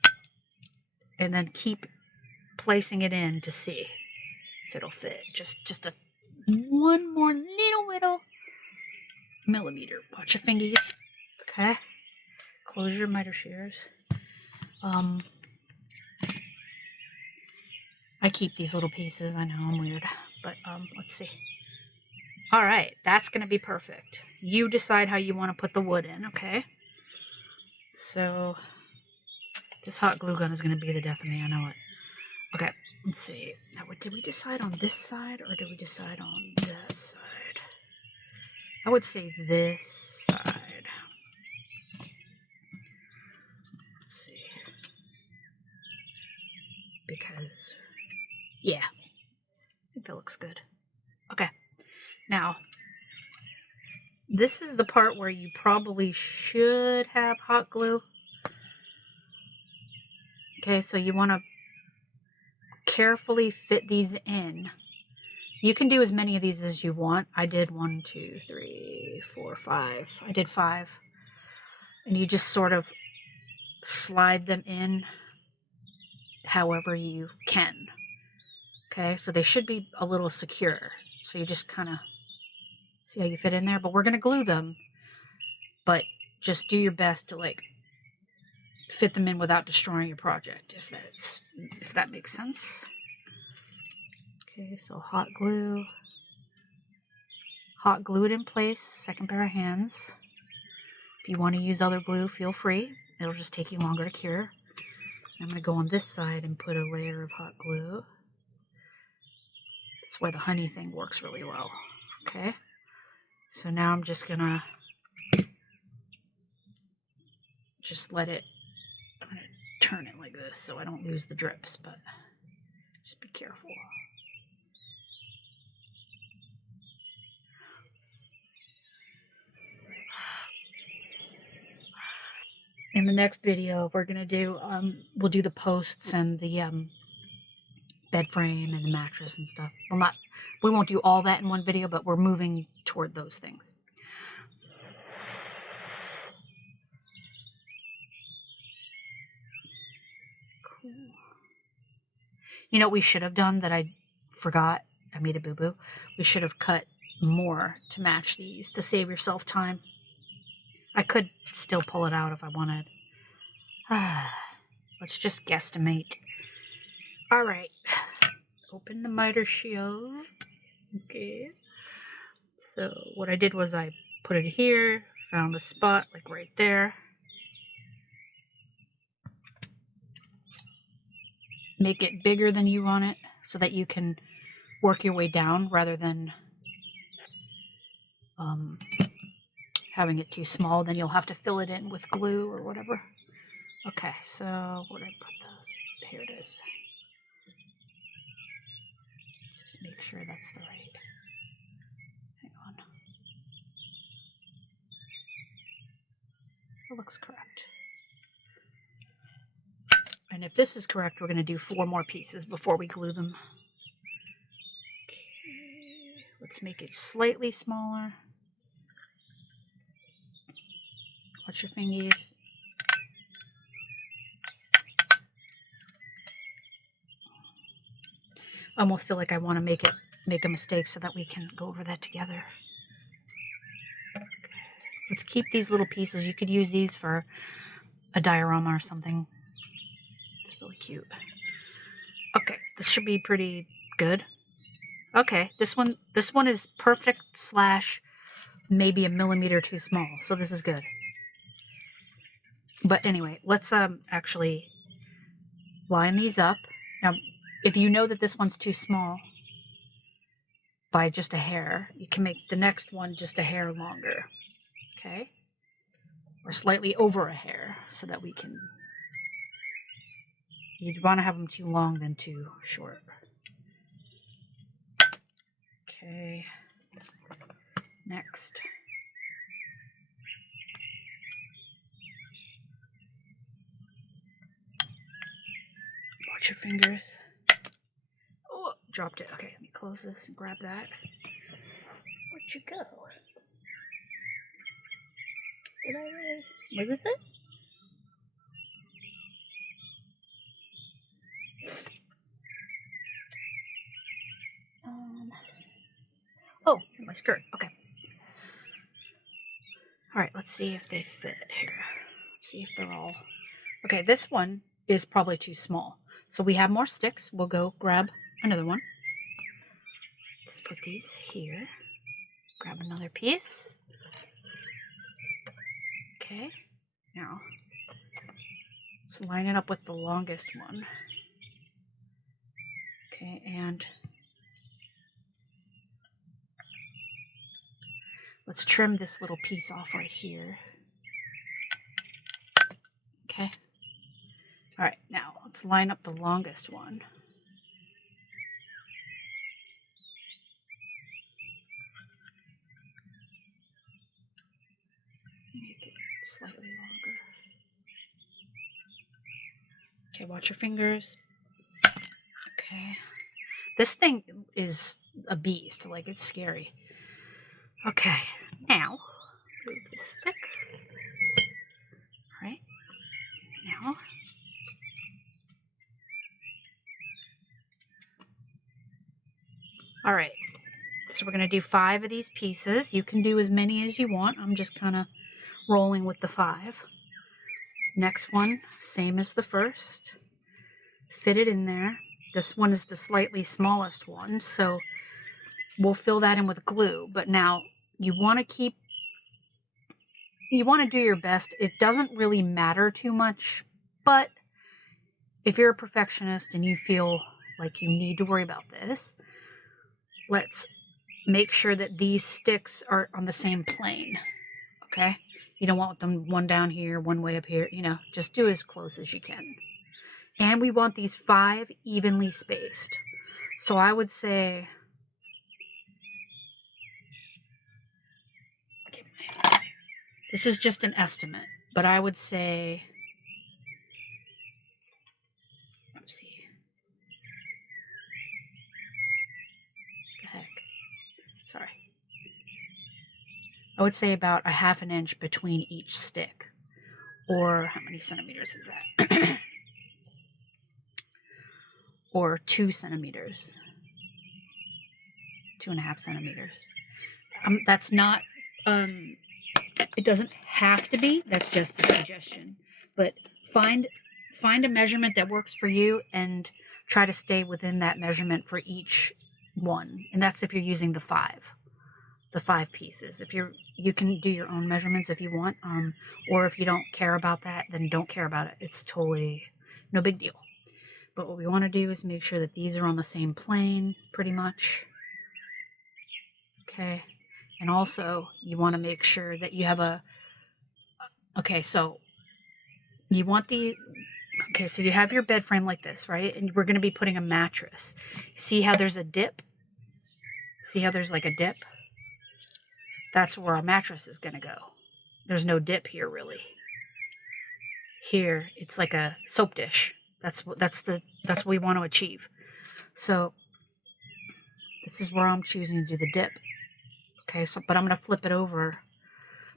and then keep placing it in to see if it'll fit. Just one more little millimeter. Watch your fingies. Okay. Close your miter shears. I keep these little pieces. I know I'm weird, but let's see. All right, that's going to be perfect. You decide how you want to put the wood in, okay? So this hot glue gun is going to be the death of me. I know it. Okay, let's see. Now, did we decide on this side or did we decide on that side? I would say this side. Let's see. Because, yeah, I think that looks good. Okay, now, this is the part where you probably should have hot glue. Okay, so you want to carefully fit these in. You can do as many of these as you want. I did 1, 2, 3, 4, 5. I did 5. And you just sort of slide them in however you can. Okay, so they should be a little secure. So you just kind of see how you fit in there. But we're going to glue them. But just do your best to, like, fit them in without destroying your project, if that makes sense. Okay, so hot glue it in place, second pair of hands. If you want to use other glue, feel free. It'll just take you longer to cure. I'm going to go on this side and put a layer of hot glue. That's why the honey thing works really well. Okay, so now I'm just going to let it, I'm going to turn it like this so I don't lose the drips, but just be careful. In the next video, we're going to do, we'll do the posts and the bed frame and the mattress and stuff. Well, we won't do all that in one video, but we're moving toward those things. Cool. You know what we should have done that I forgot? I made a boo-boo. We should have cut more to match these to save yourself time. I could still pull it out if I wanted. Let's just guesstimate. All right. Open the miter shears. Okay. So what I did was I put it here, found a spot like right there. Make it bigger than you want it so that you can work your way down rather than having it too small. Then you'll have to fill it in with glue or whatever. Okay, so where did I put those? Here it is. Just make sure that's the right. Hang on. It looks correct. And if this is correct, we're going to do 4 more pieces before we glue them. Okay, let's make it slightly smaller. Watch your fingies. I almost feel like I want to make a mistake so that we can go over that together. Okay. Let's keep these little pieces. You could use these for a diorama or something. Let's cute. Okay, this should be pretty good. Okay, this one is perfect / maybe a millimeter too small, so this is good. But anyway, let's actually line these up. Now, if you know that this one's too small by just a hair, you can make the next one just a hair longer, okay? Or slightly over a hair, so that we can, you'd want to have them too long than too short. Okay, next. Watch your fingers. Oh, dropped it. Okay, let me close this and grab that. Where'd you go? Did I really? What was it? Oh, it's in my skirt. Okay. All right, let's see if they fit here. Let's see if they're all... Okay, this one is probably too small. So we have more sticks. We'll go grab another one. Let's put these here. Grab another piece. Okay. Now, let's line it up with the longest one. Okay, and let's trim this little piece off right here. Okay. All right, now let's line up the longest one. Make it slightly longer. Okay, watch your fingers. Okay. This thing is a beast, like it's scary. Okay, now, move this stick. All right, now. All right, so we're gonna do 5 of these pieces. You can do as many as you want. I'm just kind of rolling with the 5. Next one, same as the first. Fit it in there. This one is the slightly smallest one, so we'll fill that in with glue. But now you want to do your best. It doesn't really matter too much, but if you're a perfectionist and you feel like you need to worry about this, let's make sure that these sticks are on the same plane, okay? You don't want them one down here, one way up here, you know, just do as close as you can. And we want these 5 evenly spaced. So I would say, this is just an estimate, but I would say, let's see. What the heck? Sorry. I would say about a 1/2 inch between each stick. Or how many centimeters is that? Or 2 centimeters. 2.5 centimeters. That's not, it doesn't have to be. That's just a suggestion. But find a measurement that works for you and try to stay within that measurement for each one. And that's if you're using the 5 pieces. If you can do your own measurements if you want, or if you don't care about that, then don't care about it. It's totally no big deal. But what we want to do is make sure that these are on the same plane, pretty much. Okay. And also, you want to make sure that you have okay, so you want okay, so you have your bed frame like this, right? And we're going to be putting a mattress. See how there's a dip? See how there's like a dip? That's where our mattress is going to go. There's no dip here, really. Here, it's like a soap dish. That's what we want to achieve. So this is where I'm choosing to do the dip. Okay, so but I'm going to flip it over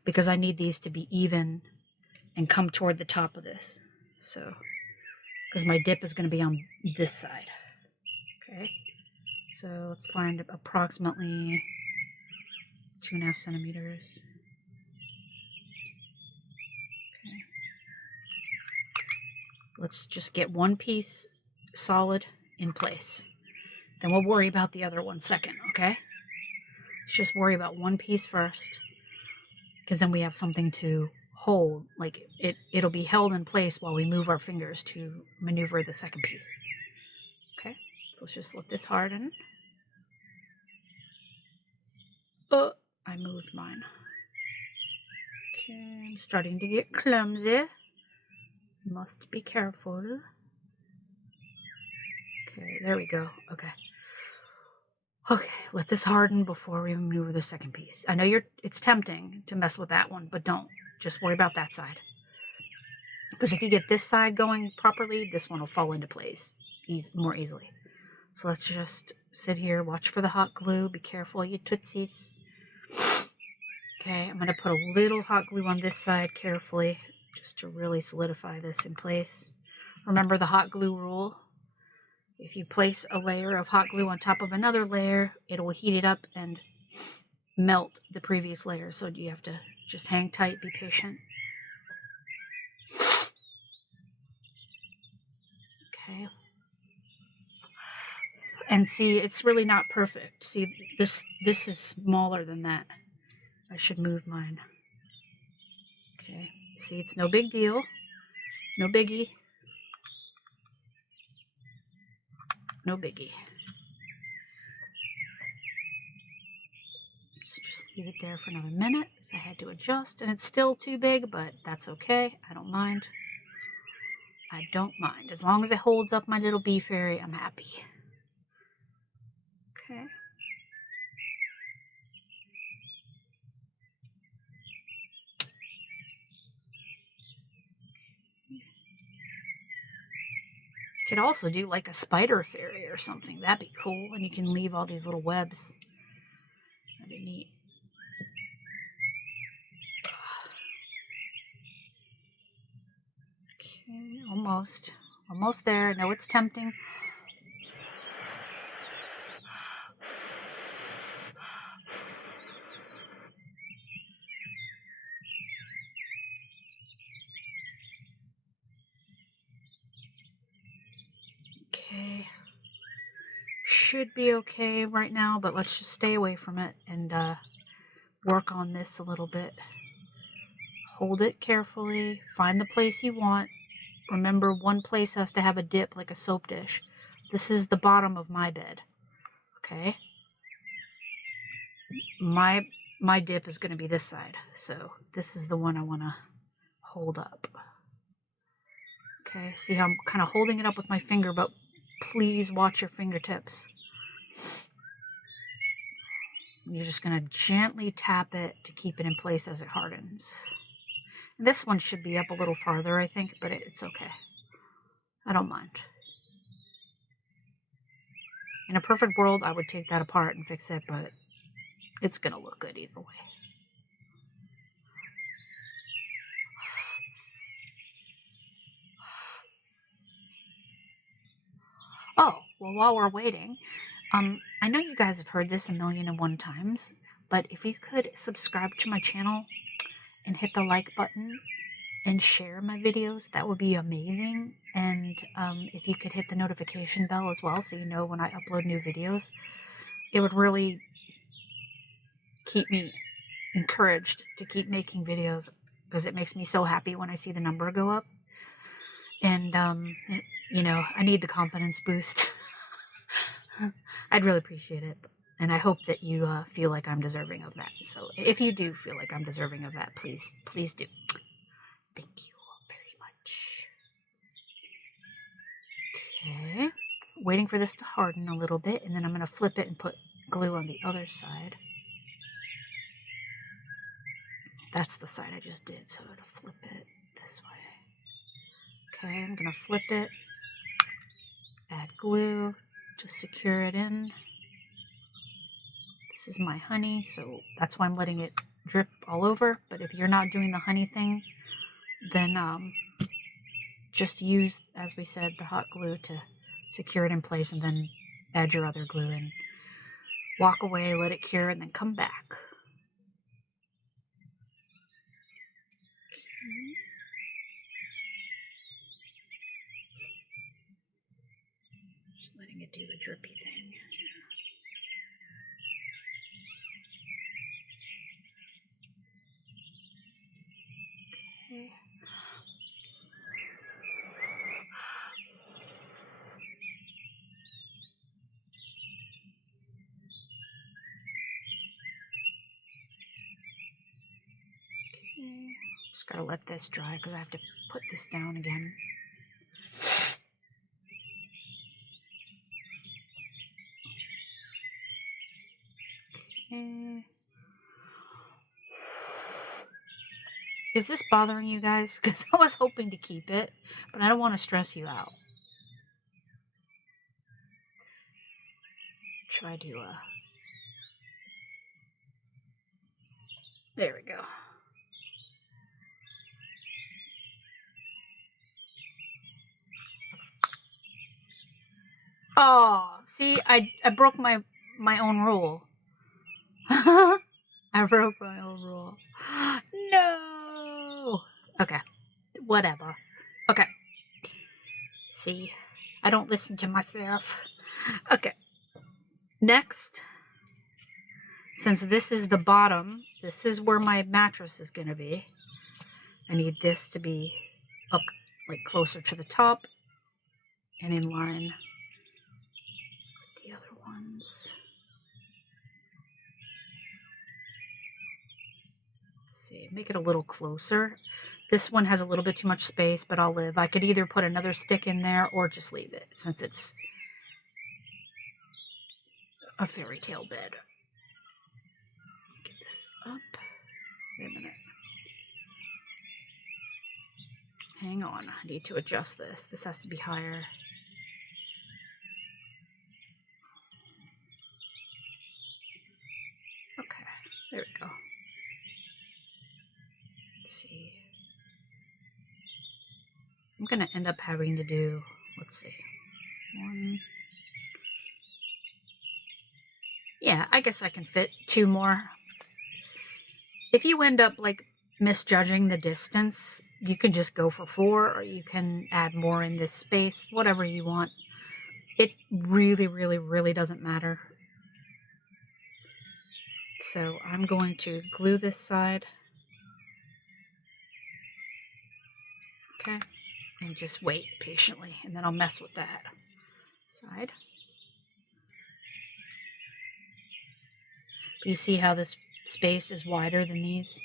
because I need these to be even and come toward the top of this. So, because my dip is going to be on this side. Okay, so let's find approximately 2.5 centimeters. Okay. Let's just get one piece solid in place. Then we'll worry about the other one second, okay? Let's just worry about one piece first, because then we have something to hold. Like it'll be held in place while we move our fingers to maneuver the second piece. Okay, so let's just let this harden. I moved mine. Okay, I'm starting to get clumsy. Must be careful. Okay, there we go. Okay. Okay, let this harden before we maneuver the second piece. I know it's tempting to mess with that one, but don't. Just worry about that side. Because if you get this side going properly, this one will fall into place more easily. So let's just sit here, watch for the hot glue. Be careful, you tootsies. Okay, I'm going to put a little hot glue on this side carefully, just to really solidify this in place. Remember the hot glue rule. If you place a layer of hot glue on top of another layer, it will heat it up and melt the previous layer. So you have to just hang tight, be patient. Okay. And see, it's really not perfect. See, this is smaller than that. I should move mine. Okay. See, it's no big deal. No biggie. No biggie. So just leave it there for another minute because I had to adjust, and it's still too big, but that's okay. I don't mind. I don't mind. As long as it holds up my little bee fairy, I'm happy. Okay. You could also do like a spider fairy or something. That'd be cool. And you can leave all these little webs. That'd be neat. Okay, almost. Almost there. I know it's tempting. Okay. Should be okay right now, but let's just stay away from it and work on this a little bit. Hold it carefully. Find the place you want. Remember, one place has to have a dip like a soap dish. This is the bottom of my bed. Okay? My dip is going to be this side. So this is the one I want to hold up. Okay, see how I'm kind of holding it up with my finger, but please watch your fingertips. You're just going to gently tap it to keep it in place as it hardens. And this one should be up a little farther, I think, but it's okay. I don't mind. In a perfect world, I would take that apart and fix it, but it's going to look good either way. Oh, well, while we're waiting, I know you guys have heard this 1,000,001 times, but if you could subscribe to my channel and hit the like button and share my videos, that would be amazing. And if you could hit the notification bell as well so you know when I upload new videos, it would really keep me encouraged to keep making videos because it makes me so happy when I see the number go up. And, you know, I need the confidence boost. I'd really appreciate it. And I hope that you feel like I'm deserving of that. So if you do feel like I'm deserving of that, please do. Thank you very much. Okay. Waiting for this to harden a little bit, and then I'm going to flip it and put glue on the other side. That's the side I just did, so I'm going to flip it this way. Okay, I'm going to flip it, add glue to secure it in. This is my honey, so that's why I'm letting it drip all over. But if you're not doing the honey thing, then just use, as we said, the hot glue to secure it in place, and then add your other glue in. Walk away, let it cure, and then come back. letting it do the drippy thing. Okay. Just gotta let this dry because I have to put this down again. Okay. Is this bothering you guys? Because I was hoping to keep it, but I don't want to stress you out. Try to, there we go. Oh, see, I broke my own rule. I broke my own rule. No. Okay. Whatever. Okay. See, I don't listen to myself. Okay. Next, since this is the bottom, this is where my mattress is going to be. I need this to be up, like, closer to the top and in line with the other ones. Let's see, make it a little closer. This one has a little bit too much space, but I'll live. I could either put another stick in there or just leave it, since it's a fairy tale bed. Get this up. Wait a minute. Hang on, I need to adjust this. This has to be higher. Okay, there we go. Let's see. I'm gonna end up having to do, let's see, one. Yeah, I guess I can fit 2 more. If you end up like misjudging the distance, you can just go for 4, or you can add more in this space, whatever you want. It really, really, really doesn't matter. So I'm going to glue this side. Okay. And just wait patiently, and then I'll mess with that side. You see how this space is wider than these?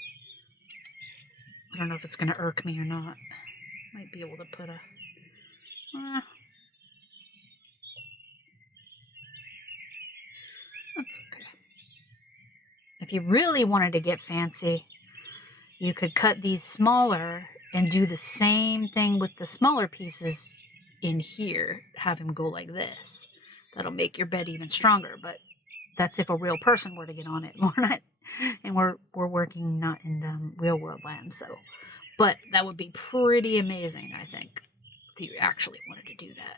I don't know if it's going to irk me or not. Might be able to put a... that's okay. If you really wanted to get fancy, you could cut these smaller and do the same thing with the smaller pieces in here. Have them go like this. That'll make your bed even stronger, but that's if a real person were to get on it. We're not, and we're working not in real world land, so. But that would be pretty amazing, I think, if you actually wanted to do that.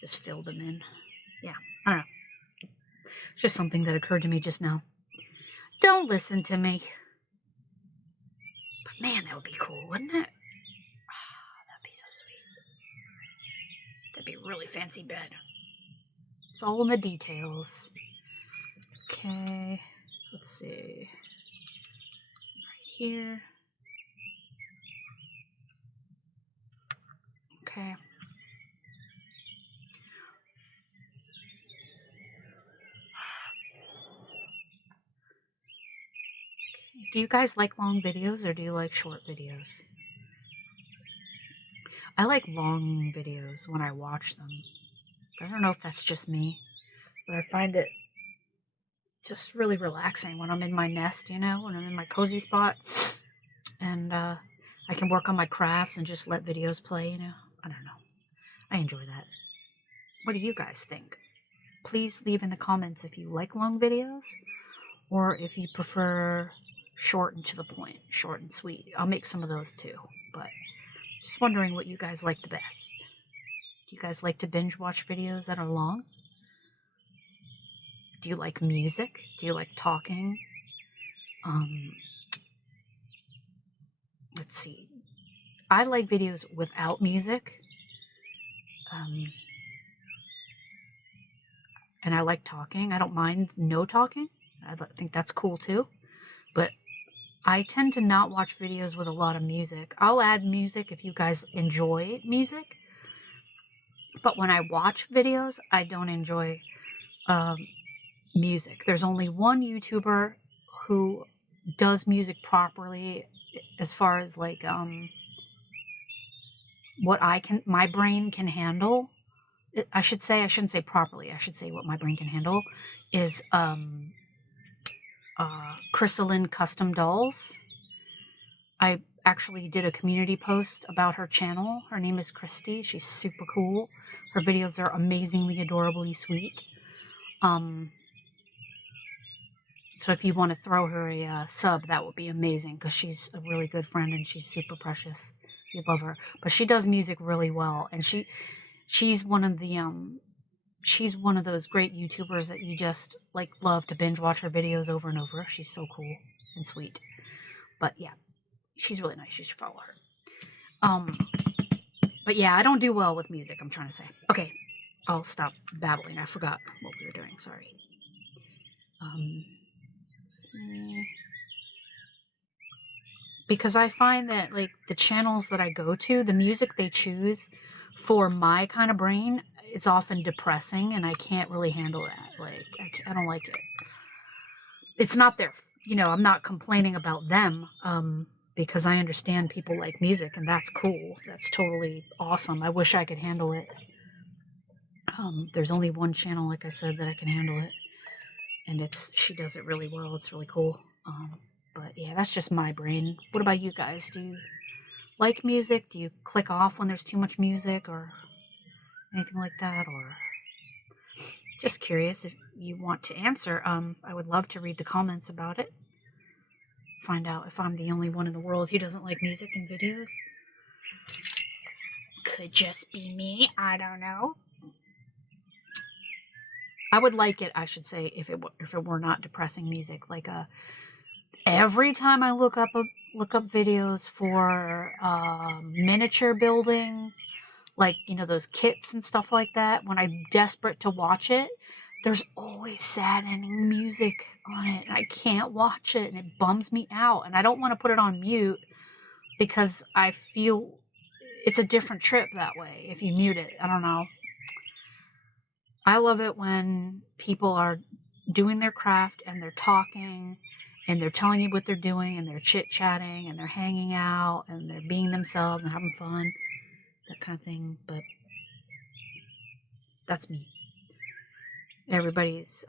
Just fill them in. Yeah, I don't know. It's just something that occurred to me just now. Don't listen to me. But man, that would be cool, wouldn't it? Oh, that'd be so sweet. That'd be a really fancy bed. It's all in the details. Okay, let's see. Right here. Okay. Do you guys like long videos or do you like short videos? I like long videos when I watch them. I don't know if that's just me, but I find it just really relaxing when I'm in my nest, you know, when I'm in my cozy spot. And I can work on my crafts and just let videos play, you know. I don't know. I enjoy that. What do you guys think? Please leave in the comments if you like long videos or if you prefer short and to the point, short and sweet. I'll make some of those too, but just wondering what you guys like the best. Do you guys like to binge watch videos that are long? Do you like music? Do you like talking? Let's see. I like videos without music. and I like talking. I don't mind no talking. I think that's cool too. But I tend to not watch videos with a lot of music. I'll add music if you guys enjoy music. But when I watch videos, I don't enjoy music. There's only one YouTuber who does music properly as far as like what my brain can handle. I shouldn't say properly. I should say what my brain can handle is Crystalline Custom Dolls. I actually did a community post about her channel. Her name is Christy. She's super cool. Her videos are amazingly, adorably sweet. So if you want to throw her a sub, that would be amazing because she's a really good friend and she's super precious. You'd love her. But she does music really well, and she's one of those great YouTubers that you just like love to binge watch her videos over and over. She's so cool and sweet. But yeah, she's really nice. You should follow her. But yeah, I don't do well with music, I'm trying to say. Okay, I'll stop babbling. I forgot what we were doing. Sorry. Because I find that like the channels that I go to, the music they choose for my kind of brain is often depressing, and I can't really handle that. Like I don't like it. It's not their, I'm not complaining about them, because I understand people like music, and that's cool. That's totally awesome. I wish I could handle it. There's only one channel, like I said, that I can handle it, and she does it really well. It's really cool. But yeah, that's just my brain. What about you guys? Do you like music? Do you click off when there's too much music or anything like that? Or just curious if you want to answer. I would love to read the comments about it. Find out if I'm the only one in the world who doesn't like music and videos. Could just be me. I don't know. I would like it, I should say, if it were not depressing music. Like every time I look up videos for miniature building, like those kits and stuff like that, when I'm desperate to watch it, there's always saddening music on it, and I can't watch it, and it bums me out, and I don't want to put it on mute because I feel it's a different trip that way if you mute it. I don't know. I love it when people are doing their craft and they're talking and they're telling you what they're doing and they're chit-chatting and they're hanging out and they're being themselves and having fun, that kind of thing. But that's me. Everybody's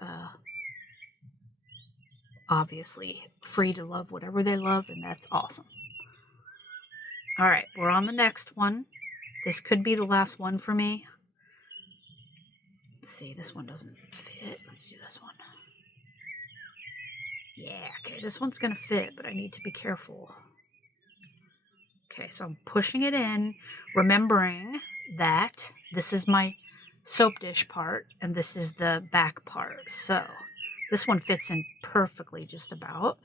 obviously free to love whatever they love, and that's awesome. All right, we're on the next one. This could be the last one for me. Let's see, this one doesn't fit. Let's do this one. Yeah, okay, this one's going to fit, but I need to be careful. Okay, so I'm pushing it in, remembering that this is my soap dish part, and this is the back part. So this one fits in perfectly, just about.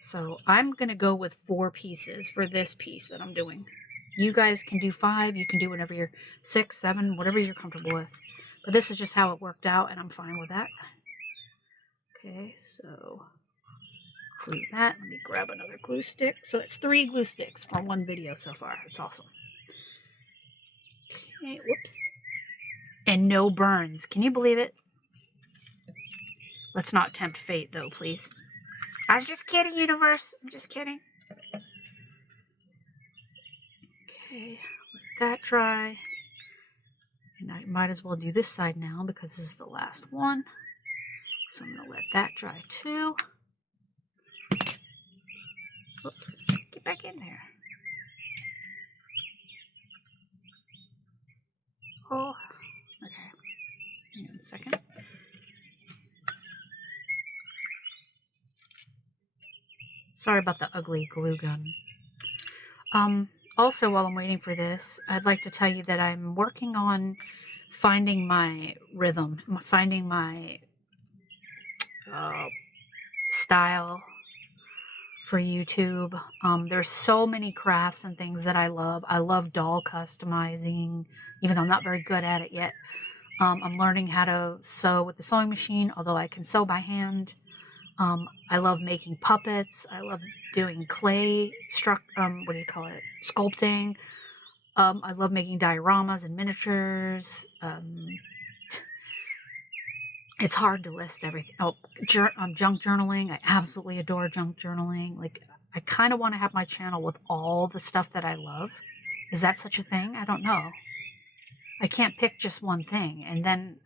So I'm going to go with 4 pieces for this piece that I'm doing. You guys can do 5. You can do whatever you're 6, 7, whatever you're comfortable with. But this is just how it worked out, and I'm fine with that. Okay, so glue that. Let me grab another glue stick. So it's 3 glue sticks for one video so far. It's awesome. Okay, whoops. And no burns. Can you believe it? Let's not tempt fate, though, please. I was just kidding, universe. I'm just kidding. Okay, let that dry. And I might as well do this side now because this is the last one. So I'm going to let that dry too. Oops, get back in there. Oh, okay. Hang on a second. Sorry about the ugly glue gun. Also, while I'm waiting for this, I'd like to tell you that I'm working on finding my rhythm, finding my style for YouTube. There's so many crafts and things that I love. I love doll customizing, even though I'm not very good at it yet. I'm learning how to sew with the sewing machine, although I can sew by hand. I love making puppets. I love doing clay what do you call it? Sculpting. I love making dioramas and miniatures. It's hard to list everything. Oh, junk journaling. I absolutely adore junk journaling. Like, I kind of want to have my channel with all the stuff that I love. Is that such a thing? I don't know. I can't pick just one thing. And then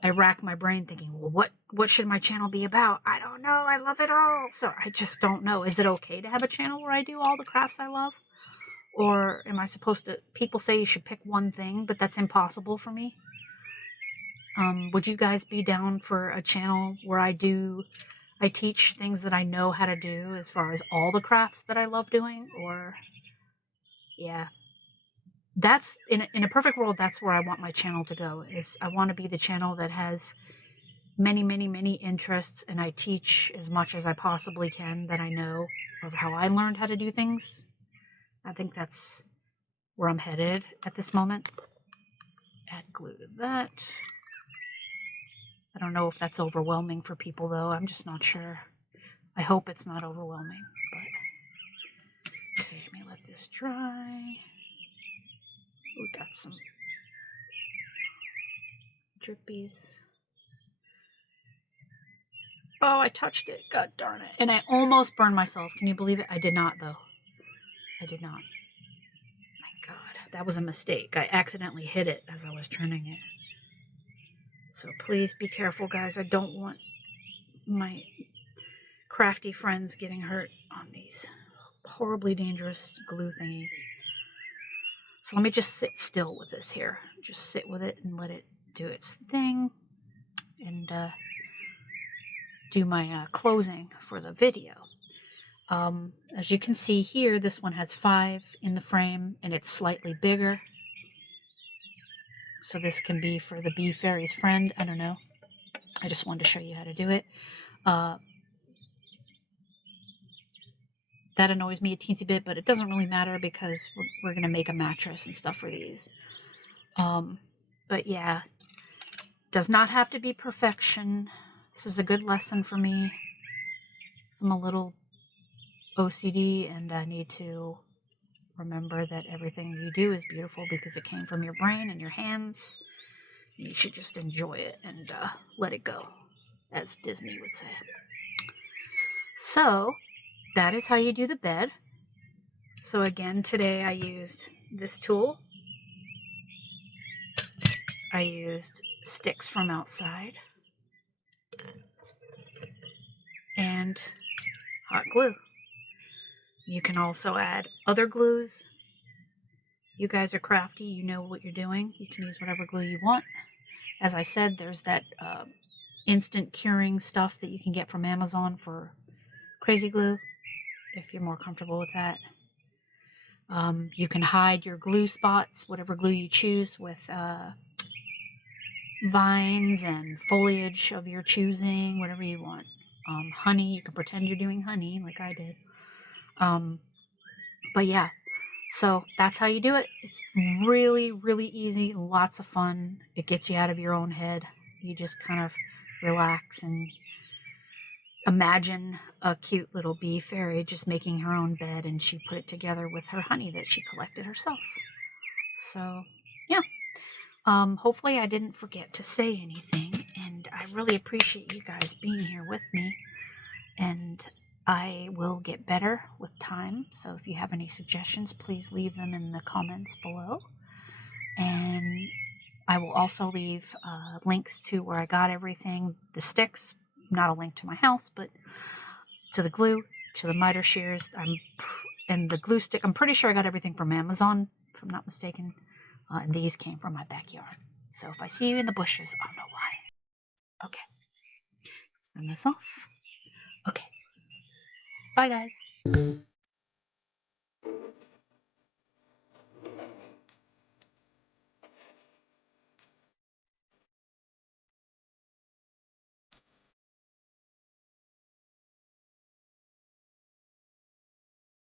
I rack my brain thinking, well, what should my channel be about? I don't know. I love it all. So I just don't know. Is it okay to have a channel where I do all the crafts I love? Or am I supposed to, people say you should pick one thing, but that's impossible for me. Would you guys be down for a channel where I teach things that I know how to do as far as all the crafts that I love doing? Or, yeah, that's, in a perfect world, that's where I want my channel to go. Is I want to be the channel that has many, many, many interests, and I teach as much as I possibly can that I know of how I learned how to do things. I think that's where I'm headed at this moment. Add glue to that. I don't know if that's overwhelming for people, though. I'm just not sure. I hope it's not overwhelming, but okay, let me let this dry. We got some drippies. Oh, I touched it. God darn it. And I almost burned myself. Can you believe it? I did not, though. I did not. My God, that was a mistake. I accidentally hit it as I was turning it. So please be careful, guys. I don't want my crafty friends getting hurt on these horribly dangerous glue thingies. So let me just sit still with this here. Just sit with it and let it do its thing. And do my closing for the video. As you can see here, this one has 5 in the frame and it's slightly bigger. So this can be for the bee fairy's friend. I don't know. I just wanted to show you how to do it. That annoys me a teensy bit, but it doesn't really matter because we're going to make a mattress and stuff for these. But yeah, does not have to be perfection. This is a good lesson for me. I'm a little OCD and I need to remember that everything you do is beautiful because it came from your brain and your hands. You should just enjoy it and let it go, as Disney would say. So that is how you do the bed. So again, today I used this tool. I used sticks from outside and hot glue. You can also add other glues. You guys are crafty. You know what you're doing. You can use whatever glue you want. As I said, there's that instant curing stuff that you can get from Amazon for crazy glue, if you're more comfortable with that. You can hide your glue spots, whatever glue you choose, with vines and foliage of your choosing, whatever you want. Honey, you can pretend you're doing honey like I did. But yeah, so that's how you do it. It's really, really easy, lots of fun. It gets you out of your own head. You just kind of relax and imagine a cute little bee fairy just making her own bed, and she put it together with her honey that she collected herself. So yeah, hopefully I didn't forget to say anything, and I really appreciate you guys being here with me, and I will get better with time. So if you have any suggestions, please leave them in the comments below, and I will also leave links to where I got everything, the sticks, not a link to my house, but to the glue, to the miter shears, and the glue stick. I'm pretty sure I got everything from Amazon, if I'm not mistaken. And these came from my backyard. So if I see you in the bushes, I'll know why. Okay. Turn this off. Okay. Bye, guys.